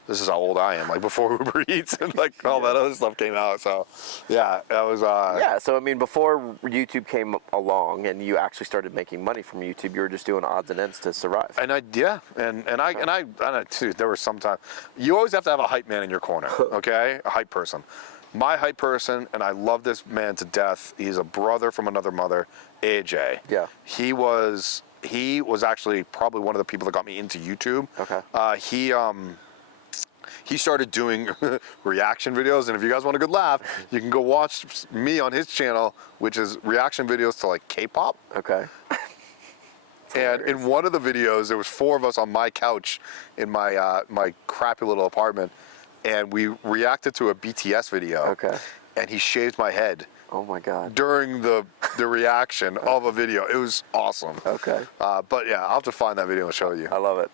this is how old I am, like before Uber Eats and like all that other stuff came out. So, yeah, that was. Yeah, so I mean, before YouTube came along and you actually started making money from YouTube, you were just doing odds and ends to survive. And I dude, there was some time. You always have to have a hype man in your corner, okay? A hype person. My hype person, and I love this man to death. He's a brother from another mother, AJ. Yeah. He was actually probably one of the people that got me into YouTube. Okay. He started doing reaction videos, and if you guys want a good laugh, you can go watch me on his channel, which is reaction videos to like K-pop. Okay. And in one of the videos, there was 4 of us on my couch in my my crappy little apartment, and we reacted to a BTS video. Okay. And he shaved my head. Oh my God. During the reaction of a video. It was awesome. Okay. But yeah, I'll have to find that video and show you. I love it.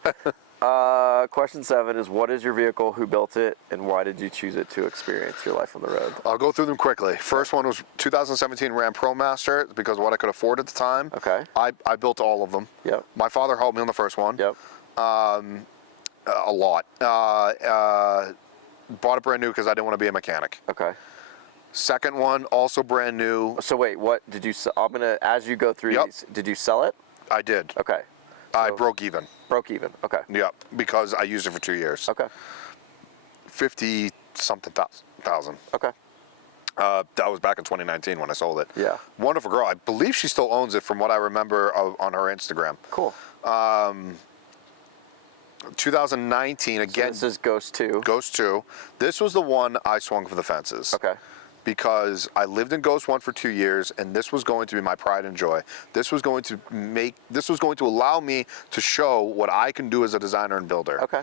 Question 7 is, what is your vehicle, who built it, and why did you choose it to experience your life on the road? I'll go through them quickly. First one was 2017 Ram ProMaster because of what I could afford at the time. Okay. I built all of them. Yep. My father helped me on the first one. Yep. A lot. Bought it brand new because I didn't want to be a mechanic. Okay. Second one, also brand new. So wait, what did you? I'm gonna, as you go through these, did you sell it? I did. Okay. I broke even. Broke even. Okay. Yep, because I used it for 2 years. Okay. 50-something thousand. Okay. That was back in 2019 when I sold it. Yeah. Wonderful girl. I believe she still owns it from what I remember on her Instagram. Cool. 2019 again. So this is Ghost 2. Ghost 2. This was the one I swung for the fences. Okay. Because I lived in Ghost 1 for 2 years, and this was going to be my pride and joy. This was going to allow me to show what I can do as a designer and builder. Okay.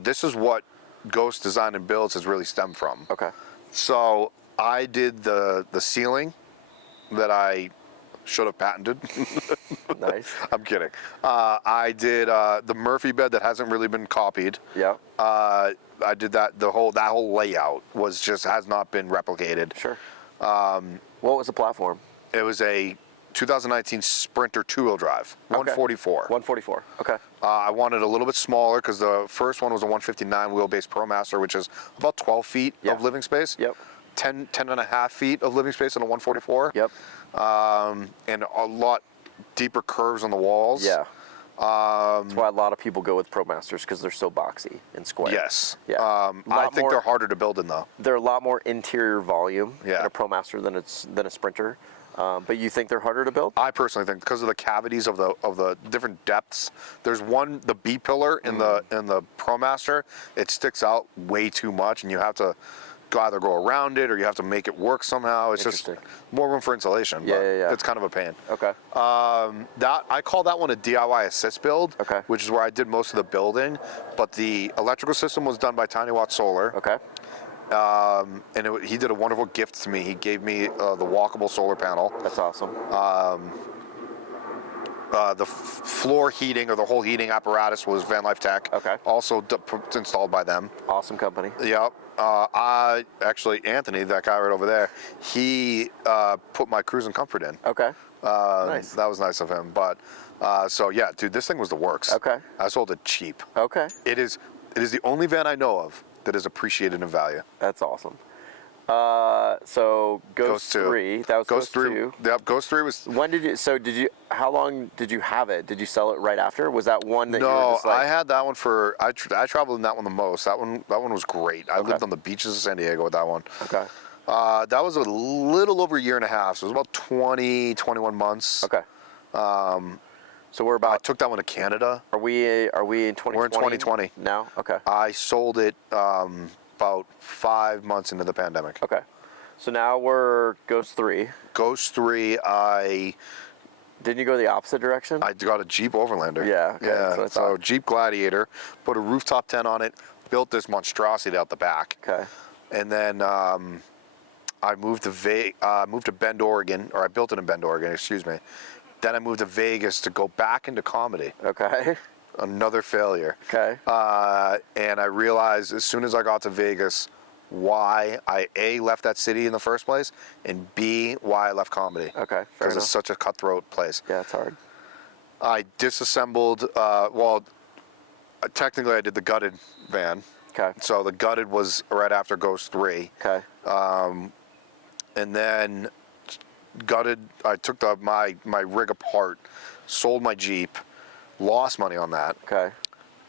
This is what Ghost Design and Builds has really stemmed from. Okay. So I did the ceiling that I should have patented. Nice. I'm kidding. I did the Murphy bed that hasn't really been copied. Yeah. I did that. That whole layout has not been replicated. Sure. What was the platform? It was a 2019 Sprinter 2-wheel drive, 144. 144. Okay. I wanted a little bit smaller because the first one was a 159 wheelbase ProMaster, which is about 12 feet of living space. Yep. 10 and a half feet of living space on a 144. Yep. And a lot deeper curves on the walls. Yeah. That's why a lot of people go with ProMasters, because they're so boxy and square. Yes. Yeah. I think they're harder to build in though. They're a lot more interior volume in Yeah. a ProMaster than a Sprinter. But you think they're harder to build? I personally think because of the cavities of the different depths. There's the B pillar in the ProMaster. It sticks out way too much, and you have to either go around it or you have to make it work somehow. It's just more room for insulation. Yeah. It's kind of a pain. Okay. That I call that one a DIY assist build, Okay. which is where I did most of the building, but the electrical system was done by Tiny Watt Solar. Okay. And he did a wonderful gift to me. He gave me the walkable solar panel. That's awesome. The floor heating or the whole heating apparatus was Van Life Tech. Okay. Also installed by them. Awesome company. Yep. Actually, Anthony, that guy right over there, he put my cruise and comfort in. Okay. Nice. That was nice of him. But so yeah, dude, this thing was the works. Okay. I sold it cheap. Okay. It is the only van I know of that is appreciated in value. That's awesome. So Ghost 3, that was Ghost 2. Yep, Ghost 3 was. When did you? How long did you have it? Did you sell it right after? Was that one that you were just like? I had that one for. I traveled in that one the most. That one was great. I lived on the beaches of San Diego with that one. Okay. That was a little over a year and a half. So it was about 21 months. Okay. So we're about. I took that one to Canada. Are we in 2020? We're in 2020 now. Okay. I sold it about 5 months into the pandemic. Okay. So now we're Ghost 3. Ghost 3, Didn't you go the opposite direction? I got a Jeep Overlander. Yeah. Okay, Yeah. So Jeep Gladiator, put a rooftop tent on it, built this monstrosity out the back. Okay. And then I moved to Bend, Oregon, or I built it in Bend, Oregon, excuse me. Then I moved to Vegas to go back into comedy. Okay. Another failure. Okay. And I realized as soon as I got to Vegas why I A, left that city in the first place, and B, why I left comedy. Okay, fair Because enough. it's such a cutthroat place. Yeah, it's hard. I disassembled, technically I did the gutted van. Okay. So the gutted was right after Ghost 3. Okay. And then gutted, I took my rig apart, sold my Jeep, lost money on that. Okay.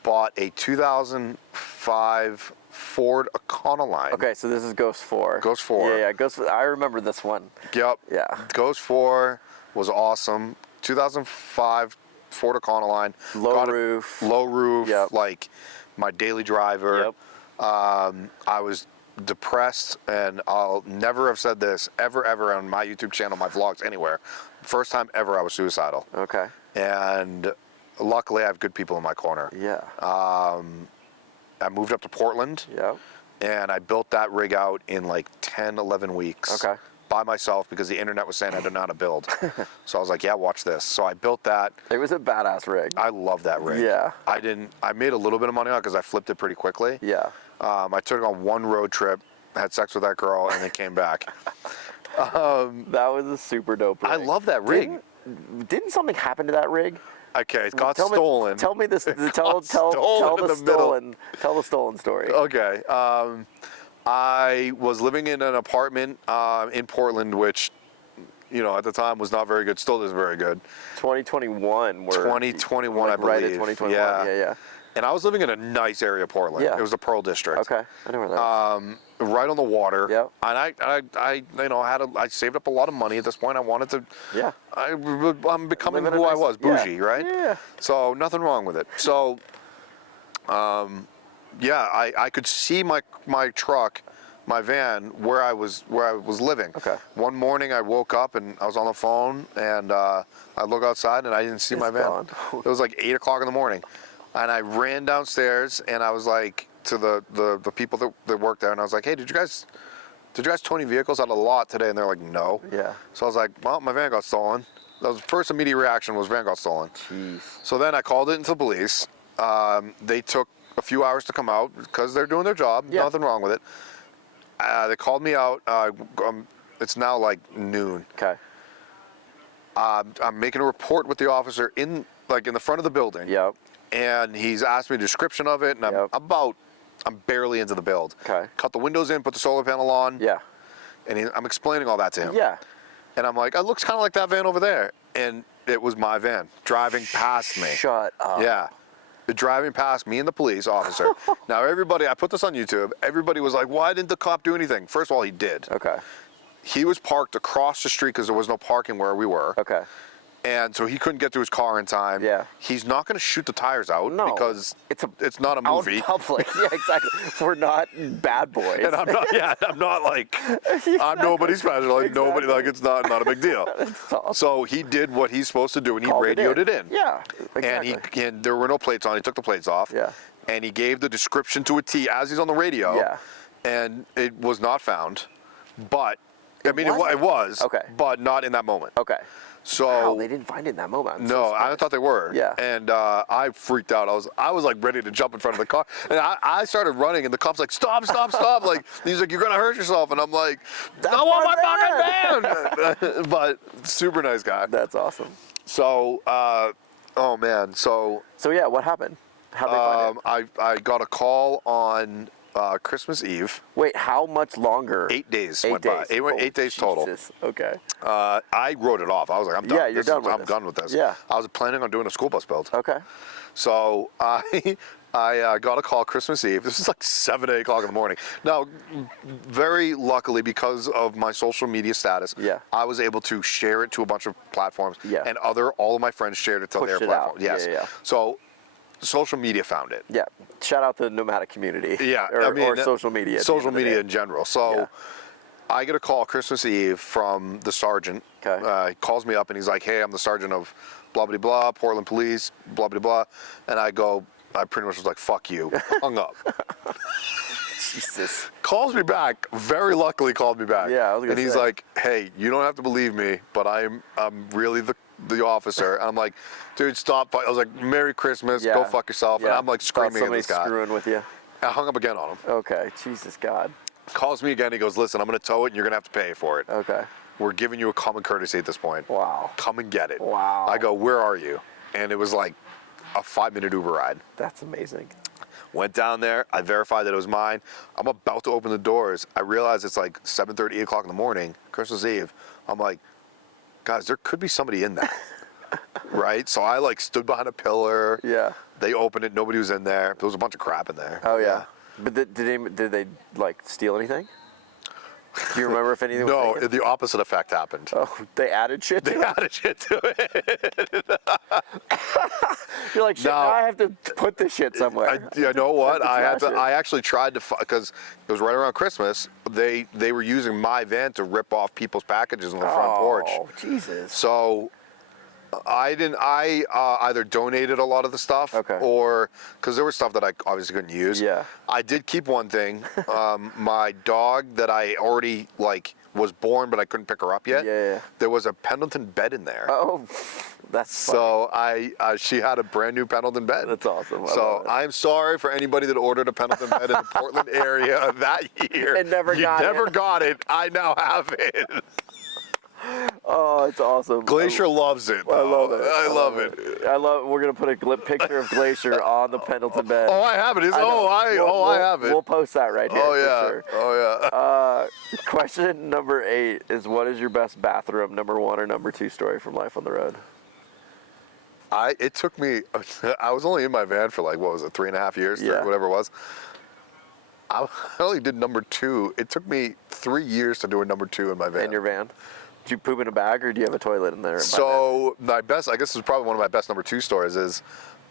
Bought a 2005 Ford Econoline. Okay, so this is Ghost 4. Ghost 4. Yeah, Ghost 4. I remember this one. Yep. Yeah. Ghost 4 was awesome. 2005 Ford Econoline. Low roof. Low roof. Yep. Like my daily driver. Yep. I was depressed, and I'll never have said this ever on my YouTube channel, my vlogs, anywhere. First time ever I was suicidal. Okay. And luckily I have good people in my corner. Yeah. I moved up to Portland. Yep. And I built that rig out in like 10, 11 weeks. Okay. By myself, because the internet was saying I didn't know how to build. So I was like, yeah, watch this. So I built that. It was a badass rig. I love that rig. Yeah. I made a little bit of money on it because I flipped it pretty quickly. Yeah. I took it on one road trip, had sex with that girl, and then came back. That was a super dope rig. I love that rig. Didn't something happen to that rig? Okay, it got stolen. Tell me this. Tell stolen in the the middle. Tell the stolen story. Okay. I was living in an apartment in Portland, which, at the time was not very good. Still isn't very good. 2021. 2021, I believe. Right at 2021. Yeah. And I was living in a nice area of Portland. Yeah. It was the Pearl District. Okay. I know where that is. Right on the water. Yep. And I saved up a lot of money at this point. I wanted to. Yeah. I'm becoming Living who a I nice- was, bougie, yeah. right? Yeah. So nothing wrong with it. So, I could see my truck, my van, where I was living. Okay. One morning I woke up and I was on the phone and I look outside and I didn't see my van. Gone. It was like 8 o'clock in the morning, and I ran downstairs and I was like to the people that worked there, and I was like, hey, did you guys tow any vehicles out of the lot today? And they're like, no. Yeah. So I was like, well, my van got stolen. That was the first immediate reaction was van got stolen. Jeez. So then I called it into the police. They took a few hours to come out because they're doing their job. Yeah. Nothing wrong with it. They called me out. It's now like noon. Okay. I'm making a report with the officer in the front of the building. Yep. And he's asked me a description of it, and I'm barely into the build. Okay. Cut the windows in, put the solar panel on. Yeah. And I'm explaining all that to him. Yeah. And I'm like, it looks kind of like that van over there. And it was my van driving past me. Shut up. Yeah. Driving past me and the police officer. Now, everybody, I put this on YouTube. Everybody was like, why didn't the cop do anything? First of all, he did. Okay. He was parked across the street because there was no parking where we were. Okay. And so he couldn't get to his car in time. Yeah. He's not going to shoot the tires out No, because it's not a out movie. in public. Yeah, exactly. We're not bad boys. And I'm not like, I'm nobody special. Like, nobody, like, it's not a big deal. Awesome. So he did what he's supposed to do, and he Called radioed it in. Yeah, exactly. And there were no plates on. He took the plates off. Yeah. And he gave the description to a T as he's on the radio. Yeah. And it was not found. But, it wasn't? was. Okay. But not in that moment. Okay. So. Wow, they didn't find it in that moment. I'm so No, I surprised. thought they were. Yeah. And I freaked out. I was like ready to jump in front of the car. And I started running, and the cop's like, stop. Like, he's like, you're going to hurt yourself. And I'm like, That's I want my my fucking van. But super nice guy. That's awesome. So, oh man. So yeah, what happened? How'd they find it? I got a call on Christmas Eve. Wait, how much longer? 8 days 8 went days. by. Eight days total. Jesus. Okay. I wrote it off. I was like, I'm done. Yeah, you're done with I'm this. done with this. Yeah. I was planning on doing a school bus build. Okay. So I got a call Christmas Eve. This is like 7, 8 o'clock in the morning. Now, very luckily, because of my social media status, Yeah. I was able to share it to a bunch of platforms. Yeah. And all of my friends shared it to their Pushed it platform. out. Yes. Yeah. So social media found it. Yeah. Shout out to the nomadic community. Yeah. Or social media. at the end Social of the media day. in general. So Yeah. I get a call Christmas Eve from the sergeant. Okay. He calls me up and he's like, hey, I'm the sergeant of blah, blah, blah, Portland Police, blah, blah, blah. And I pretty much was like, fuck you. Hung up. Jesus. Calls me back. Very luckily called me back. Yeah, I was gonna And he's say. like, hey, you don't have to believe me, but I'm really the officer. And I'm like, dude, stop. I was like, Merry Christmas. Yeah. Go fuck yourself. And Yeah. I'm like Thought screaming at somebody's this guy. screwing with you. I hung up again on him. Okay. Jesus God. Calls me again. He goes, listen, I'm going to tow it and you're going to have to pay for it. Okay. We're giving you a common courtesy at this point. Wow. Come and get it. Wow. I go, where are you? And it was like a 5-minute Uber ride. That's amazing. Went down there. I verified that it was mine. I'm about to open the doors. I realize it's like 7:30, 8 o'clock in the morning, Christmas Eve. I'm like, guys, there could be somebody in there. Right? So I like stood behind a pillar. Yeah. They opened it. Nobody was in there. There was a bunch of crap in there. Oh yeah. But did they like steal anything? Do you remember if anything was No, taken? the opposite effect happened. Oh, they added shit to They it? added shit to it. You're like, shit, No. now I have to put this shit somewhere. You know what? I have to trash it. I actually tried to, because it was right around Christmas. They were using my van to rip off people's packages on the front porch. Oh, Jesus. So I didn't. I either donated a lot of the stuff, Okay. or because there was stuff that I obviously couldn't use. Yeah. I did keep one thing. My dog that I already was born, but I couldn't pick her up yet. Yeah. There was a Pendleton bed in there. Oh, that's funny. So she had a brand new Pendleton bed. That's awesome. I So love it. I'm sorry for anybody that ordered a Pendleton bed in the Portland area that year. And never you got it. never got it. I now have it. Oh, it's awesome. Glacier loves it. I love it. I love it. I love. We're gonna put a picture of Glacier on the Pendleton bed. Oh, I have it. I know. I have it. We'll post that right here. Oh for yeah. Sure. Oh yeah. Question number 8 is: what is your best bathroom? Number 1 or number 2 story from Life on the Road? It took me. I was only in my van for 3.5 years, Yeah. whatever it was. I only did number 2. It took me 3 years to do a number 2 in my van. In your van? Did you poop in a bag, or do you have a toilet in there? So I guess this is probably one of my best number 2 stories is,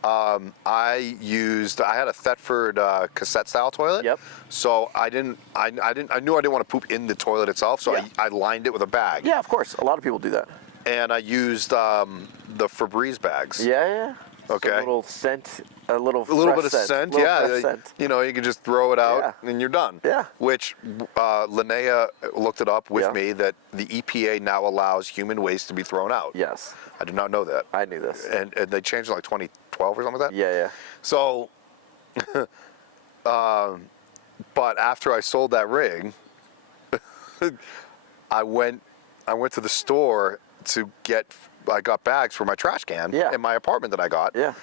I had a Thetford cassette style toilet. Yep. So I knew I didn't want to poop in the toilet itself, so Yeah. I lined it with a bag. Yeah, of course. A lot of people do that. And I used the Febreze bags. Yeah. Okay. A little scent, a little bit of scent, yeah. fresh scent. You can just throw it out and you're done. Yeah. Which Linnea looked it up with Yeah. me that the EPA now allows human waste to be thrown out. Yes, I did not know that. I knew this. And they changed it 2012 or something like that. Yeah. So, but after I sold that rig, I went to the store I got bags for my trash can in my apartment that I got. Yeah.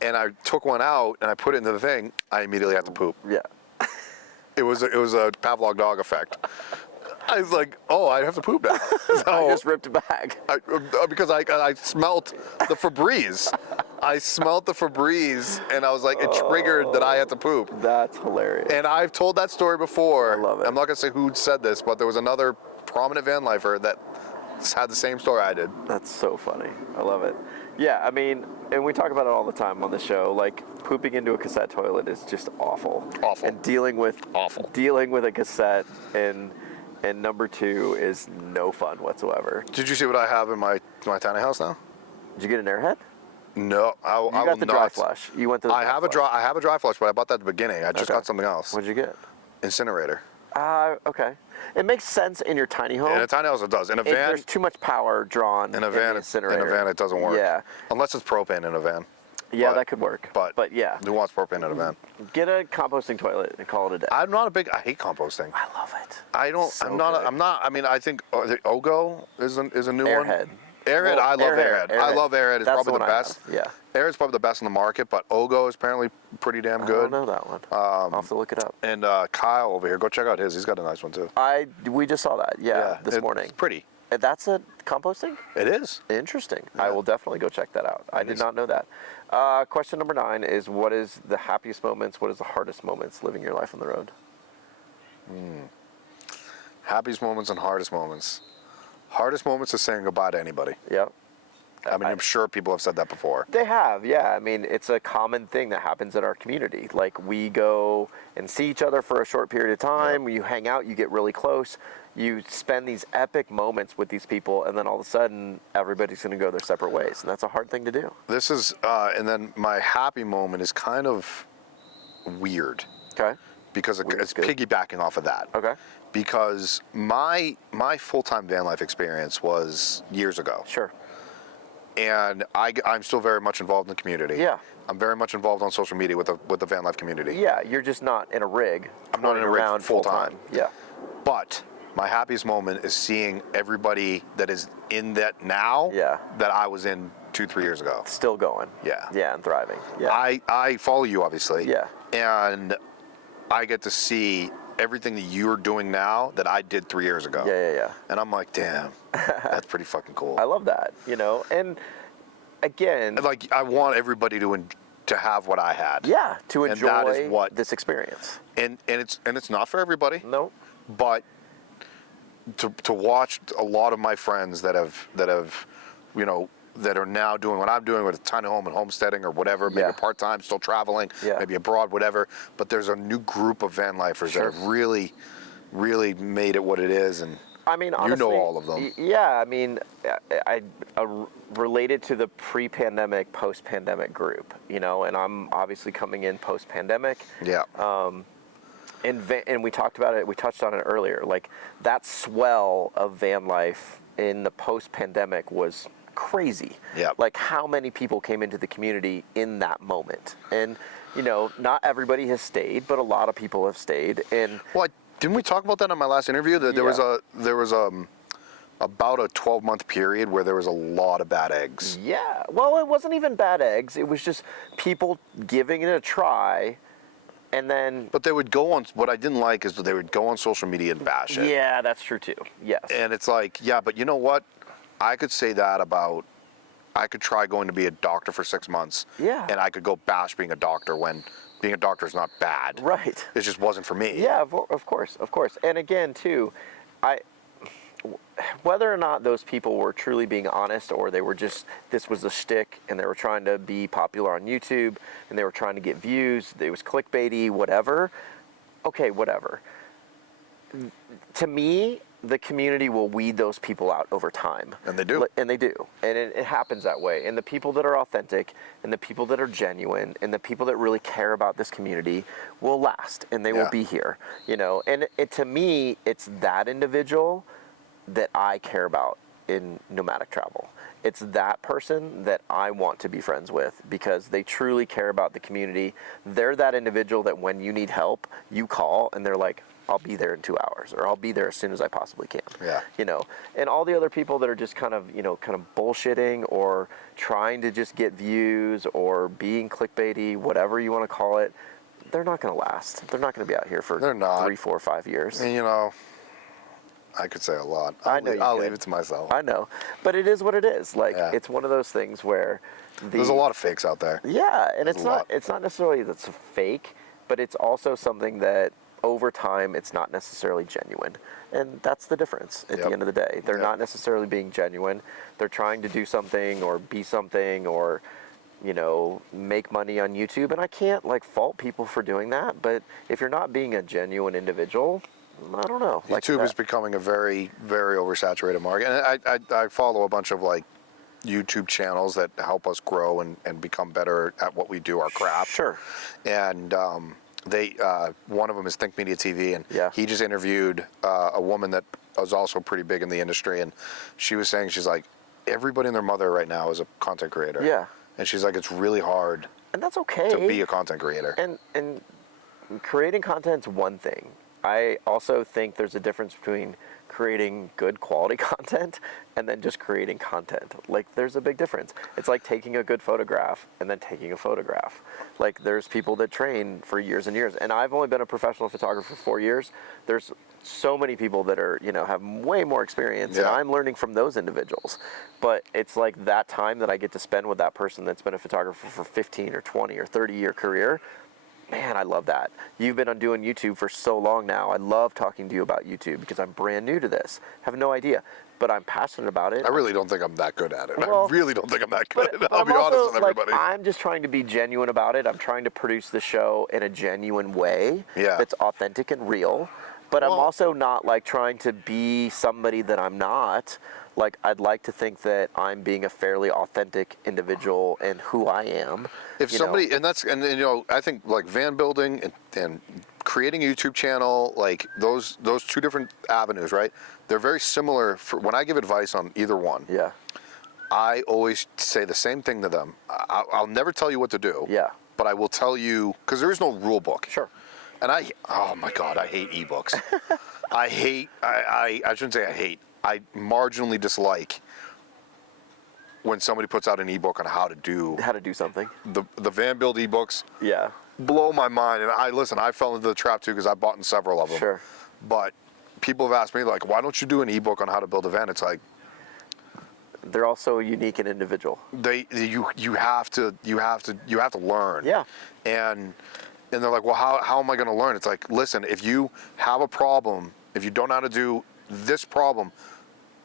And I took one out and I put it into the thing. I immediately had to poop. Yeah. It was a Pavlov dog effect. I was like, oh, I have to poop now. So, I just ripped a bag. because I smelt the Febreze. I smelt the Febreze, and I was like, it triggered that I had to poop. That's hilarious. And I've told that story before. I love it. I'm not going to say who said this, but there was another prominent van lifer that had the same story I did. That's so funny. I love it. Yeah, I mean, and we talk about it all the time on the show. Like, pooping into a cassette toilet is just awful. Awful. And dealing with a cassette and number two is no fun whatsoever. Did you see what I have in my tiny house now? Did you get an airhead? No, I You got the dry flush. You went to the I have a dry flush, but I bought that at the beginning. I just got something else. What'd you get? Incinerator. Okay. It makes sense in your tiny home. In a tiny house, it does. In a van, there's too much power drawn in a van, it doesn't work. Yeah. Unless it's propane in a van. Yeah, that could work. But yeah. Who wants propane in a van? Get a composting toilet and call it a day. I hate composting. I love it. I mean, I think Ogo is a new one. Airhead, Well, I love Airhead. I love Airhead. It's probably the best. Yeah. Airhead's probably the best in the market, but Ogo is apparently pretty damn good. I don't know that one. I'll have to look it up. And Kyle over here, go check out his. He's got a nice one too. We just saw that. Yeah, this morning. It's pretty. That's a composting? It is. Interesting. Yeah. I will definitely go check that out. I did not know that. Question number 9 is, what is the happiest moments? What is the hardest moments living your life on the road? Happiest moments and hardest moments. Hardest moments is saying goodbye to anybody. Yep. I mean, I'm sure people have said that before. They have, yeah. I mean, it's a common thing that happens in our community. Like, we go and see each other for a short period of time. You hang out, you get really close. You spend these epic moments with these people, and then all of a sudden, everybody's going to go their separate ways. And that's a hard thing to do. This is, and then my happy moment is kind of weird. Okay. Because it's piggybacking off of that. Okay. Because my full-time van life experience was years ago. Sure. And I'm still very much involved in the community. Yeah. I'm very much involved on social media with the van life community. Yeah, you're just not in a rig. I'm not in a rig full time. Yeah. But my happiest moment is seeing everybody that is in that now that I was in 2-3 years ago. Still going. Yeah. Yeah, and thriving. Yeah. I follow you, obviously. Yeah. And I get to see everything that you're doing now that I did 3 years ago. Yeah. And I'm like, damn, that's pretty fucking cool. I love that, and again, like, I want everybody to have what I had. Yeah, to enjoy that is this experience. And it's not for everybody. No. But to watch a lot of my friends that have that are now doing what I'm doing with a tiny home and homesteading or whatever, maybe part-time, still traveling, maybe abroad, whatever. But there's a new group of van lifers that have really, really made it what it is. And I mean, honestly, you know all of them. Yeah, I mean, I related to the pre-pandemic, post-pandemic group, and I'm obviously coming in post-pandemic. Yeah. And we talked about it, we touched on it earlier, like that swell of van life in the post-pandemic was crazy. Yeah. Like how many people came into the community in that moment. And, not everybody has stayed, but a lot of people have stayed. And well, didn't we talk about that on my last interview? That there was about a 12-month period where there was a lot of bad eggs. Yeah. Well, it wasn't even bad eggs. It was just people giving it a try. And then... But they would go on... What I didn't like is that they would go on social media and bash it. Yeah, that's true too. Yes. And it's like, yeah, but you know what? I could say that about... I could try going to be a doctor for 6 months. Yeah. And I could go bash being a doctor when being a doctor is not bad. Right. It just wasn't for me. Yeah, of course. And again, too, whether or not those people were truly being honest or they were just, this was a shtick and they were trying to be popular on YouTube and they were trying to get views, it was clickbaity, whatever, okay, whatever. To me, the community will weed those people out over time. And they do. And they do. And it happens that way. And the people that are authentic and the people that are genuine and the people that really care about this community will last and they will be here, And to me, it's that individual that I care about in nomadic travel. It's that person that I want to be friends with because they truly care about the community. They're that individual that when you need help, you call and they're like, I'll be there in 2 hours, or I'll be there as soon as I possibly can. Yeah. And all the other people that are just kind of bullshitting or trying to just get views or being clickbaity, whatever you want to call it, they're not going to last. They're not going to be out here for 3, 4, 5 years. And I could say a lot. I'll leave it to myself. I know. But it is what it is. Like, it's one of those things where there's a lot of fakes out there. Yeah, and it's not necessarily that's a fake, but it's also something that over time, it's not necessarily genuine. And that's the difference at the end of the day. They're not necessarily being genuine. They're trying to do something or be something or, you know, make money on YouTube. And I can't like fault people for doing that. But if you're not being a genuine individual, I don't know. YouTube is becoming a very, very oversaturated market. And I follow a bunch of like YouTube channels that help us grow and become better at what we do, our craft. Sure. And they one of them is Think Media TV, and he just interviewed a woman that was also pretty big in the industry, and she was saying, she's like, everybody and their mother right now is a content creator. Yeah. And she's like, it's really hard. And that's okay. To be a content creator. And creating content's one thing. I also think there's a difference between creating good quality content and then just creating content. Like, there's a big difference. It's like taking a good photograph and then taking a photograph. Like, there's people that train for years and years, and I've only been a professional photographer for 4 years. There's so many people that are, you know, have way more experience, and I'm learning from those individuals. But it's like that time that I get to spend with that person that's been a photographer for 15 or 20 or 30-year career. Man, I love that. You've been on doing YouTube for so long now. I love talking to you about YouTube because I'm brand new to this. Have no idea, but I'm passionate about it. I really don't think I'm that good at it. Well, I really don't think I'm that good. But I'll be honest with everybody. Like, I'm just trying to be genuine about it. I'm trying to produce the show in a genuine way that's authentic and real. But I'm also not like trying to be somebody that I'm not. Like, I'd like to think that I'm being a fairly authentic individual and who I am. If somebody, and you know, I think like van building and creating a YouTube channel, like those two different avenues, right? They're very similar. For when I give advice on either one, I always say the same thing to them. I'll never tell you what to do. But I will tell you, because there is no rule book. Sure. And oh my God, I hate ebooks. I shouldn't say I hate. I marginally dislike when somebody puts out an ebook on how to do something. The van build ebooks blow my mind. And I fell into the trap too because I bought in several of them. Sure. But people have asked me like, why don't you do an ebook on how to build a van? It's like, they're also unique and individual. You have to learn. Yeah. And they're like, well, how am I going to learn? It's like, listen, if you have a problem, if you don't know how to do this problem,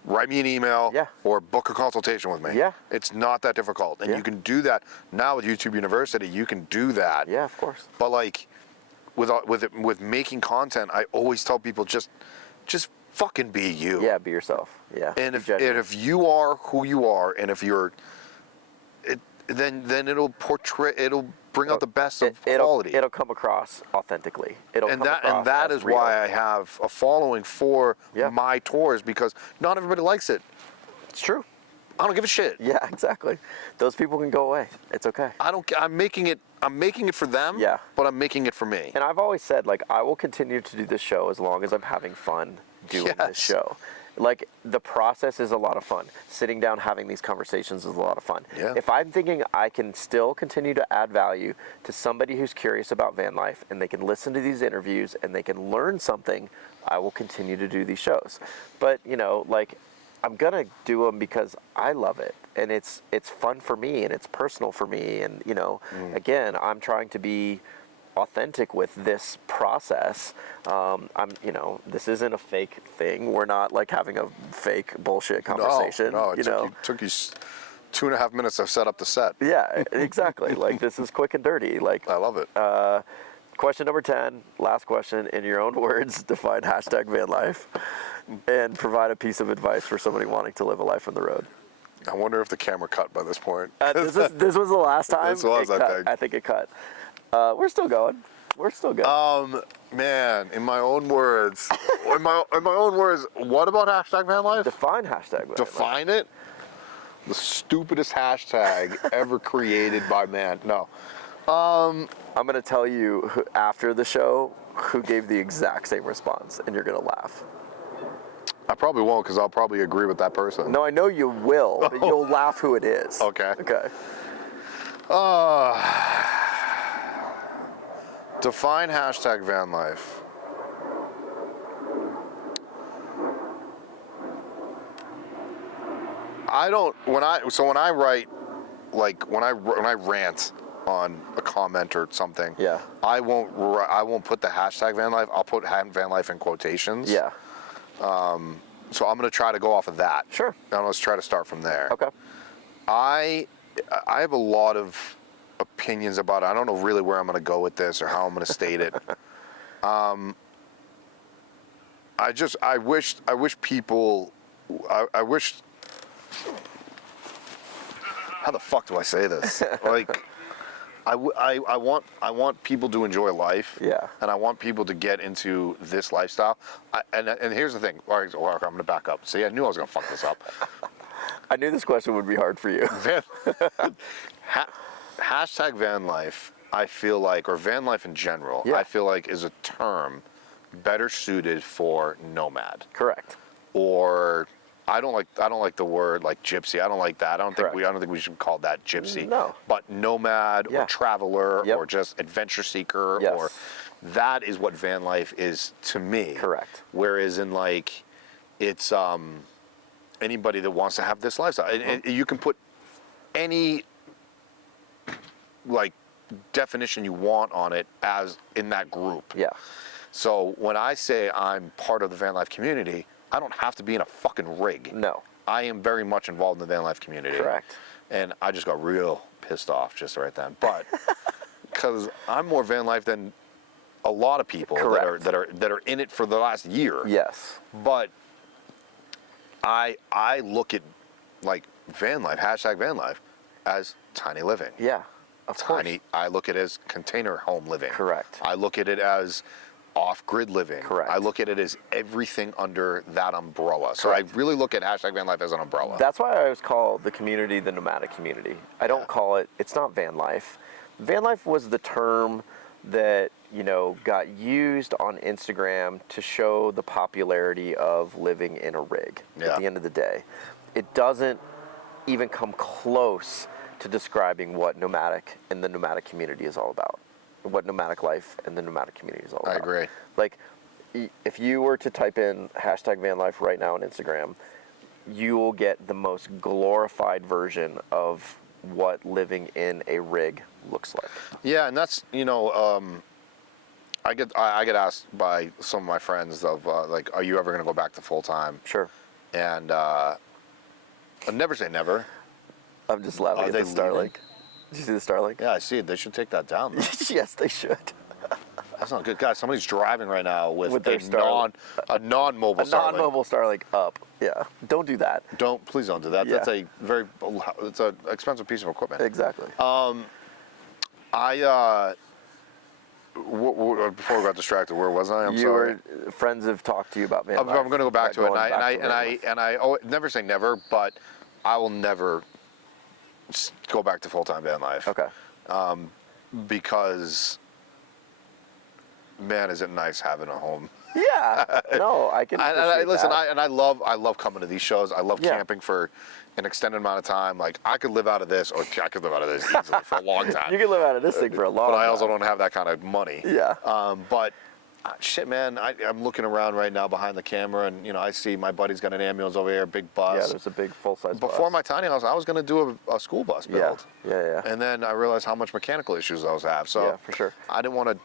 write me an email or book a consultation with me. Yeah. It's not that difficult. And you can do that now with YouTube University. You can do that. Yeah, of course. But like with making content, I always tell people just fucking be you. Yeah, be yourself. Yeah. And if you are who you are, and if you're then it'll bring out the best of quality. It'll come across authentically. And that is why I have a following for my tours, because not everybody likes it. It's true. I don't give a shit. Yeah, exactly. Those people can go away. It's okay. I'm making it for them. Yeah. But I'm making it for me. And I've always said, like, I will continue to do this show as long as I'm having fun doing this show. Like, the process is a lot of fun. Sitting down, having these conversations is a lot of fun. Yeah. If I'm thinking I can still continue to add value to somebody who's curious about van life, and they can listen to these interviews and they can learn something, I will continue to do these shows. But, you know, like, I'm gonna do them because I love it, and it's fun for me, and it's personal for me, and, you know, again, I'm trying to be authentic with this process. You know, this isn't a fake thing. We're not like having a fake bullshit conversation. No, it took you 2.5 minutes to set up the set. Yeah, exactly. Like, this is quick and dirty. Like, I love it. Question number 10, last question, in your own words, define #vanlife and provide a piece of advice for somebody wanting to live a life on the road. I wonder if the camera cut by this point. This was the last time. This was, I think it cut. We're still going. We're still good. Man, in my own words, what about #vanlife? Define #vanlife. Define it? The stupidest hashtag ever created by man. No. I'm going to tell you after the show who gave the exact same response, and you're going to laugh. I probably won't, because I'll probably agree with that person. No, I know you will, but you'll laugh who it is. Okay. Okay. Define #vanlife. When I write, like when I rant, on a comment or something, Yeah. I won't put the hashtag van life. I'll put van life in quotations. Yeah. So I'm going to try to go off of that. Sure. And let's try to start from there. Okay. I have a lot of opinions about it. I don't know really where I'm going to go with this or how I'm going to state it. I wish people, I wish, how the fuck do I say this? Like, I want people to enjoy life. Yeah. And I want people to get into this lifestyle. And here's the thing. All right, I'm going to back up. See, I knew I was going to fuck this up. I knew this question would be hard for you. Hashtag van life, I feel like, or van life in general, Yeah. I feel like is a term better suited for nomad. Correct. Or I don't like the word like gypsy. I don't like that. I don't think we should call that gypsy. No. But nomad Yeah. or traveler Yep. or just adventure seeker Yes. or that is what van life is to me. Correct. Whereas in like it's anybody that wants to have this lifestyle. And you can put any like definition you want on it as in that group. Yeah. So when I say I'm part of the van life community, I don't have to be in a fucking rig. No. I am very much involved in the van life community. Correct. And I just got real pissed off just right then. But because I'm more van life than a lot of people Correct. that are in it for the last year. Yes. But I look at like van life, hashtag van life, as tiny living. Yeah. Of course. Tiny. I look at it as container home living. Correct. I look at it as off-grid living. Correct. I look at it as everything under that umbrella. So Correct. I really look at hashtag van life as an umbrella. That's why I always call the community the nomadic community. I don't call it, it's not van life. Van life was the term that, got used on Instagram to show the popularity of living in a rig at the end of the day. It doesn't even come close to describing what nomadic and the nomadic community is all about. What nomadic life and the nomadic community is all about. I agree. Like, if you were to type in hashtag van life right now on Instagram, you will get the most glorified version of what living in a rig looks like. Yeah, and that's I get asked by some of my friends of like, are you ever going to go back to full time? Sure. And I never say never. I'm just laughing Are at they the Starlink. leaving? Did you see the Starlink? Yeah, I see it. They should take that down. Though. Yes, they should. That's not good, guys. Somebody's driving right now with their a non-mobile A Starlink. non-mobile Starlink up. Yeah. Don't do that. Please don't do that. Yeah. It's an expensive piece of equipment. Exactly. Before we got distracted, where was I? I'm sorry. Friends have talked to you about van I'm life. going to go back to it, Going and I never say never, but I will never go back to full-time van life. Okay. Because, man, is it nice having a home. Yeah. No, I can. Listen, I love coming to these shows. I love Yeah. camping for an extended amount of time. Like I could live out of this, or I could live out of this easily for a long time. You can live out of this thing for a long time. But I also don't have that kind of money. Yeah. But shit, man, I'm looking around right now behind the camera, and I see my buddy's got an ambulance over here, big bus. Yeah, there's a big full-size bus. Before my tiny house, I was going to do a school bus build. Yeah. And then I realized how much mechanical issues those have. So Yeah, for sure. I didn't want to.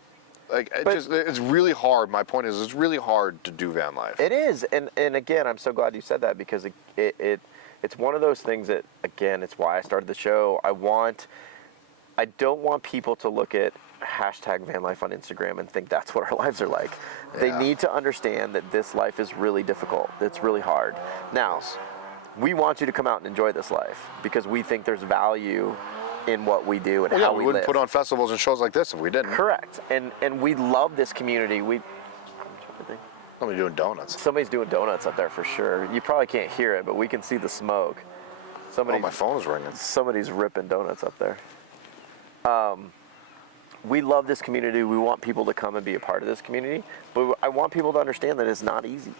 It's really hard. My point is, it's really hard to do van life. It is, and again, I'm so glad you said that because it's one of those things that, again, it's why I started the show. I don't want people to look at hashtag van life on Instagram and think that's what our lives are like. Yeah. They need to understand that this life is really difficult. It's really hard. Now, we want you to come out and enjoy this life because we think there's value in what we do and how we wouldn't live. put on festivals and shows like this if we didn't. Correct. And we love this community. Somebody doing donuts. Somebody's doing donuts up there for sure. You probably can't hear it, but we can see the smoke. My phone is ringing. Somebody's ripping donuts up there. We love this community. We want people to come and be a part of this community, but I want people to understand that it's not easy.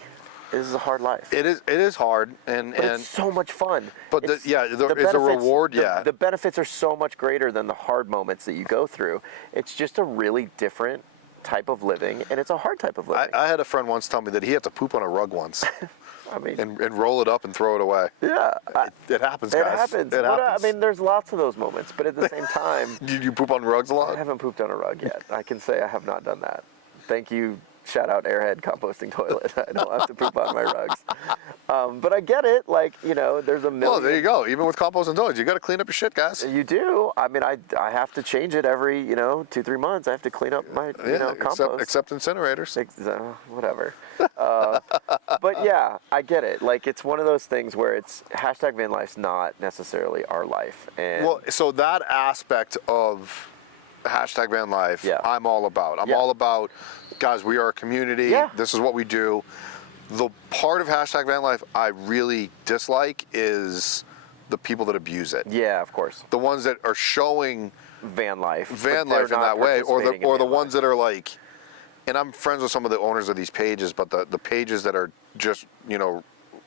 This is a hard life. It is hard, but it's so much fun. But it's a reward. The benefits are so much greater than the hard moments that you go through. It's just a really different type of living, and it's a hard type of living. I had a friend once tell me that he had to poop on a rug once. I mean, and roll it up and throw it away. yeah. It happens, It guys. happens. It But, happens. I mean, there's lots of those moments, but at the same time, You poop on rugs a I lot? haven't pooped on a rug yet. I can say I have not done that. Thank you. Shout out Airhead composting toilet. I don't have to poop on my rugs. But I get it. Like, you know, there's a million. Well, there you go. Even with compost and toilets, you got to clean up your shit, guys. You do. I mean, I have to change it every, 2-3 months. I have to clean up my, compost. Except incinerators. Whatever. But yeah, I get it. Like, it's one of those things where it's hashtag van life's not necessarily our life. And Well, so that aspect of hashtag van life, Yeah. I'm all about. I'm Yeah. all about, guys, we are a community. Yeah. This is what we do. The part of hashtag van life I really dislike is the people that abuse it. yeah, of course. The ones that are showing Van life. van but they're life in not that way, or the participating in van ones life. that are like, and I'm friends with some of the owners of these pages, but the pages that are just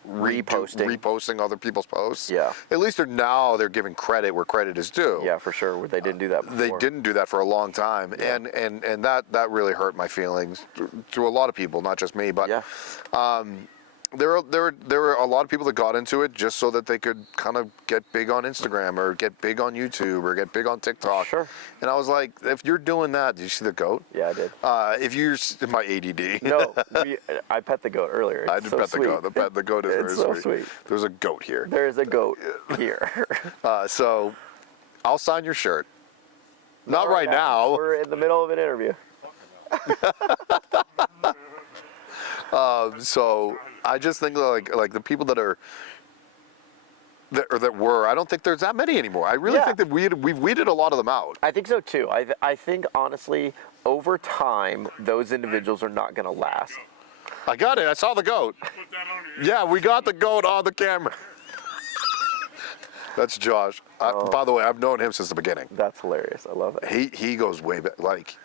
reposting other people's posts. Yeah. At least they're giving credit where credit is due. Yeah, for sure. They didn't do that before. They didn't do that for a long time, Yeah. and that really hurt my feelings to a lot of people, not just me. But Yeah. there were a lot of people that got into it just so that they could kind of get big on Instagram or get big on YouTube or get big on TikTok. Sure. And I was like, if you're doing that, did you see the goat? Yeah, I did. If you're my ADD. No, I pet the goat earlier. It's I did so pet sweet. the goat. The goat is It's very so sweet. There's a goat here. There is a goat here. So I'll sign your shirt. Not right now. We're in the middle of an interview. So I just think like the people that were, I don't think there's that many anymore. I really Yeah. think that we've weeded a lot of them out. I think so too. I think honestly, over time, those individuals are not going to last. I got it. I saw the goat. Yeah, we got the goat on the camera. That's Josh. By the way, I've known him since the beginning. That's hilarious. I love it. He goes way back. Like,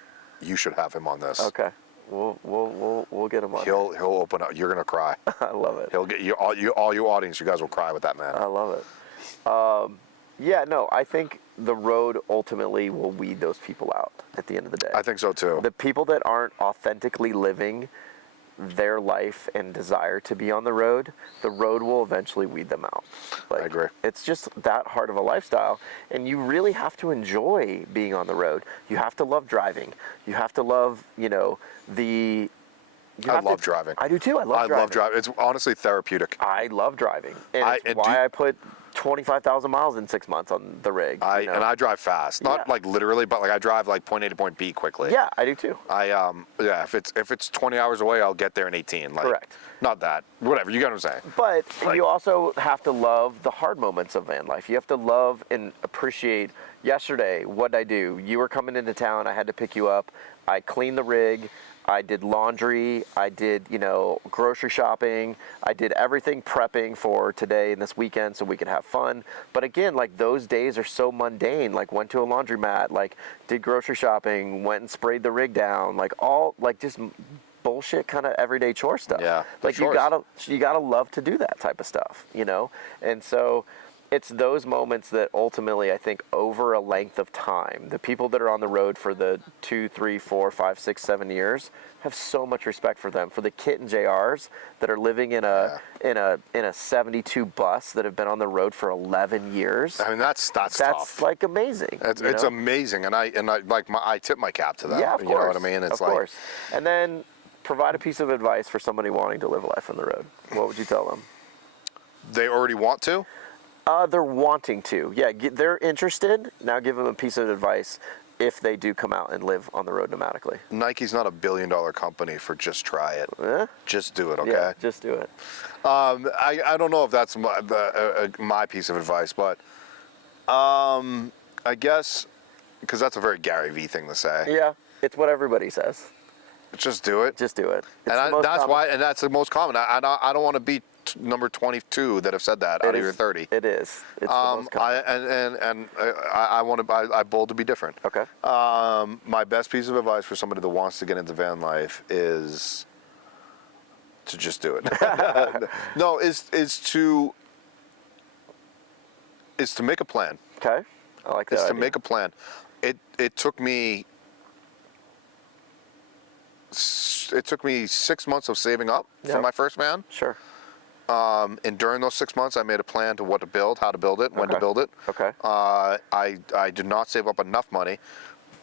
you should have him on this. Okay, we'll get him on. He'll open up. You're gonna cry. I love it. He'll get all you audience. You guys will cry with that man. I love it. Yeah, no, I think the road ultimately will weed those people out at the end of the day. I think so too. The people that aren't authentically living their life and desire to be on the road will eventually weed them out. Like, I agree. It's just that hard of a lifestyle, and you really have to enjoy being on the road. You have to love driving. You have to love, I love driving. I do too. I love driving. It's honestly therapeutic. I love driving, and it's why I put 25,000 miles in 6 months on the rig. And I drive fast, not Yeah. like literally, but like I drive like point A to point B quickly. Yeah, I do too. If it's 20 hours away, I'll get there in 18. Like, Correct. Not that. Whatever. You get what I'm saying. But you also have to love the hard moments of van life. You have to love and appreciate. Yesterday, what did I do? You were coming into town. I had to pick you up. I cleaned the rig. I did laundry. I did, grocery shopping. I did everything prepping for today and this weekend so we could have fun. But again, like those days are so mundane. Like went to a laundromat, like did grocery shopping, went and sprayed the rig down, like all like just bullshit kind of everyday chore stuff. Yeah, like chores. you gotta love to do that type of stuff, And so it's those moments that ultimately I think over a length of time, the people that are on the road for the 2, 3, 4, 5, 6, 7 years have so much respect for them. For the Kit and JRs that are living in a 72 bus that have been on the road for 11 years. I mean, that's tough. Like amazing. It's amazing, and I tip my cap to them. Yeah, of course. You know what I mean? It's of course. And then provide a piece of advice for somebody wanting to live life on the road. What would you tell them? They already want to. They're wanting to. Yeah, they're interested. Now give them a piece of advice if they do come out and live on the road nomadically. Nike's not $1 billion company for just try it. Just do it, okay? Yeah, just do it. I don't know if that's my piece of advice, but I guess, because that's a very Gary Vee thing to say. Yeah, it's what everybody says. Just do it. Just do it. That's the most common. I don't want to be number 22 that have said that out of your 30. It is. It's the most common. I bold to be different. Okay. My best piece of advice for somebody that wants to get into van life is to just do it. No, is to make a plan. Okay. I like that. Is to make a plan. It took me it took me 6 months of saving up for Yep. my first van. Sure. And during those 6 months, I made a plan to what to build, how to build it, when to Okay. build it. Okay. I did not save up enough money.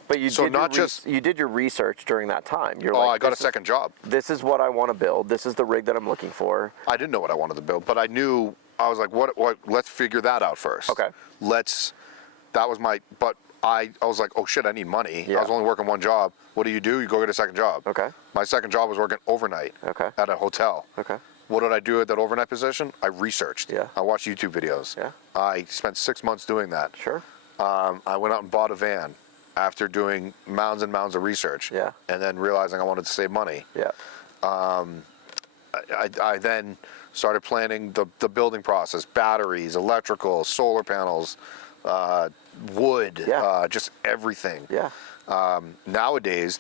But you So did not just- you did your research during that time. You're Oh, like, I got a this is- second job. This is what I want to build. This is the rig that I'm looking for. I didn't know what I wanted to build, but I knew, I was like, what let's figure that out first. Okay. That was my, but I was like, oh shit, I need money. Yeah. I was only working one job. What do? You go get a second job. Okay. My second job was working overnight. Okay. At a hotel. Okay. What did I do at that overnight position? I researched. Yeah. I watched YouTube videos. Yeah. I spent 6 months doing that. Sure. I went out and bought a van after doing mounds and mounds of research. Yeah. And then realizing I wanted to save money. Yeah. I then started planning the building process, batteries, electrical, solar panels, wood, Yeah. just everything. Yeah. Nowadays,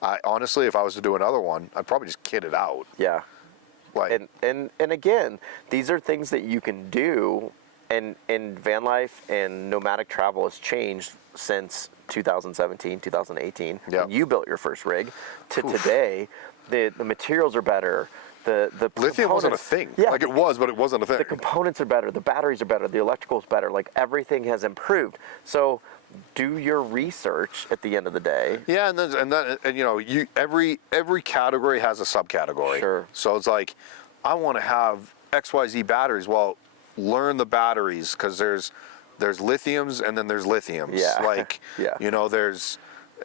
I honestly, if I was to do another one, I'd probably just kit it out. Yeah. Like, And again, these are things that you can do, and van life and nomadic travel has changed since 2017, 2018. Yep. When you built your first rig to today. The materials are better. The lithium wasn't a components- thing. Yeah. Like it was, but it wasn't a thing. The components are better. The batteries are better. The electrical's better. Like everything has improved. So do your research at the end of the day. Yeah, and you know, every category has a subcategory. Sure. So it's like, I want to have XYZ batteries. Well, learn the batteries, because there's lithiums and then there's lithiums. Yeah. Like, Yeah. you know,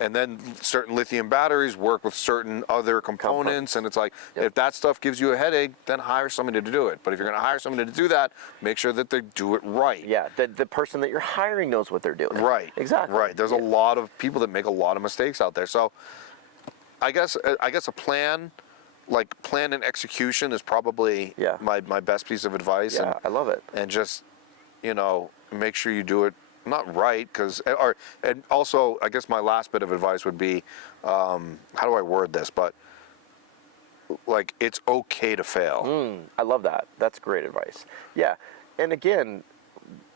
and then certain lithium batteries work with certain other components, and it's like, Yep. if that stuff gives you a headache, then hire somebody to do it. But if you're going to hire somebody to do that, make sure that they do it right. Yeah, the person that you're hiring knows what they're doing. Right. Exactly. Right. There's a lot of people that make a lot of mistakes out there. So I guess a plan, like plan and execution, is probably Yeah. my best piece of advice. Yeah, I love it. And just, you know, make sure you do it not right, and also I guess my last bit of advice would be, how do I word this? But like, it's okay to fail. I love that. That's great advice. Yeah, and again,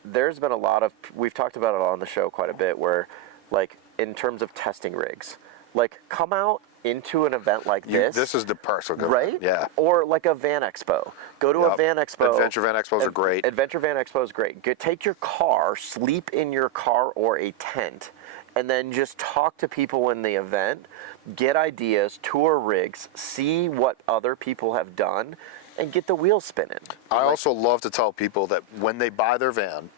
there's been a lot of, we've talked about it on the show quite a bit, where like in terms of testing rigs, like come out into an event like this. This is the person, right? Yeah. Or like a van expo. Go to a Yep. van expo. Adventure van expos are great. Adventure van expo is great. Take your car, sleep in your car or a tent, and then just talk to people in the event, get ideas, tour rigs, see what other people have done, and get the wheels spinning. I also love to tell people that when they buy their van,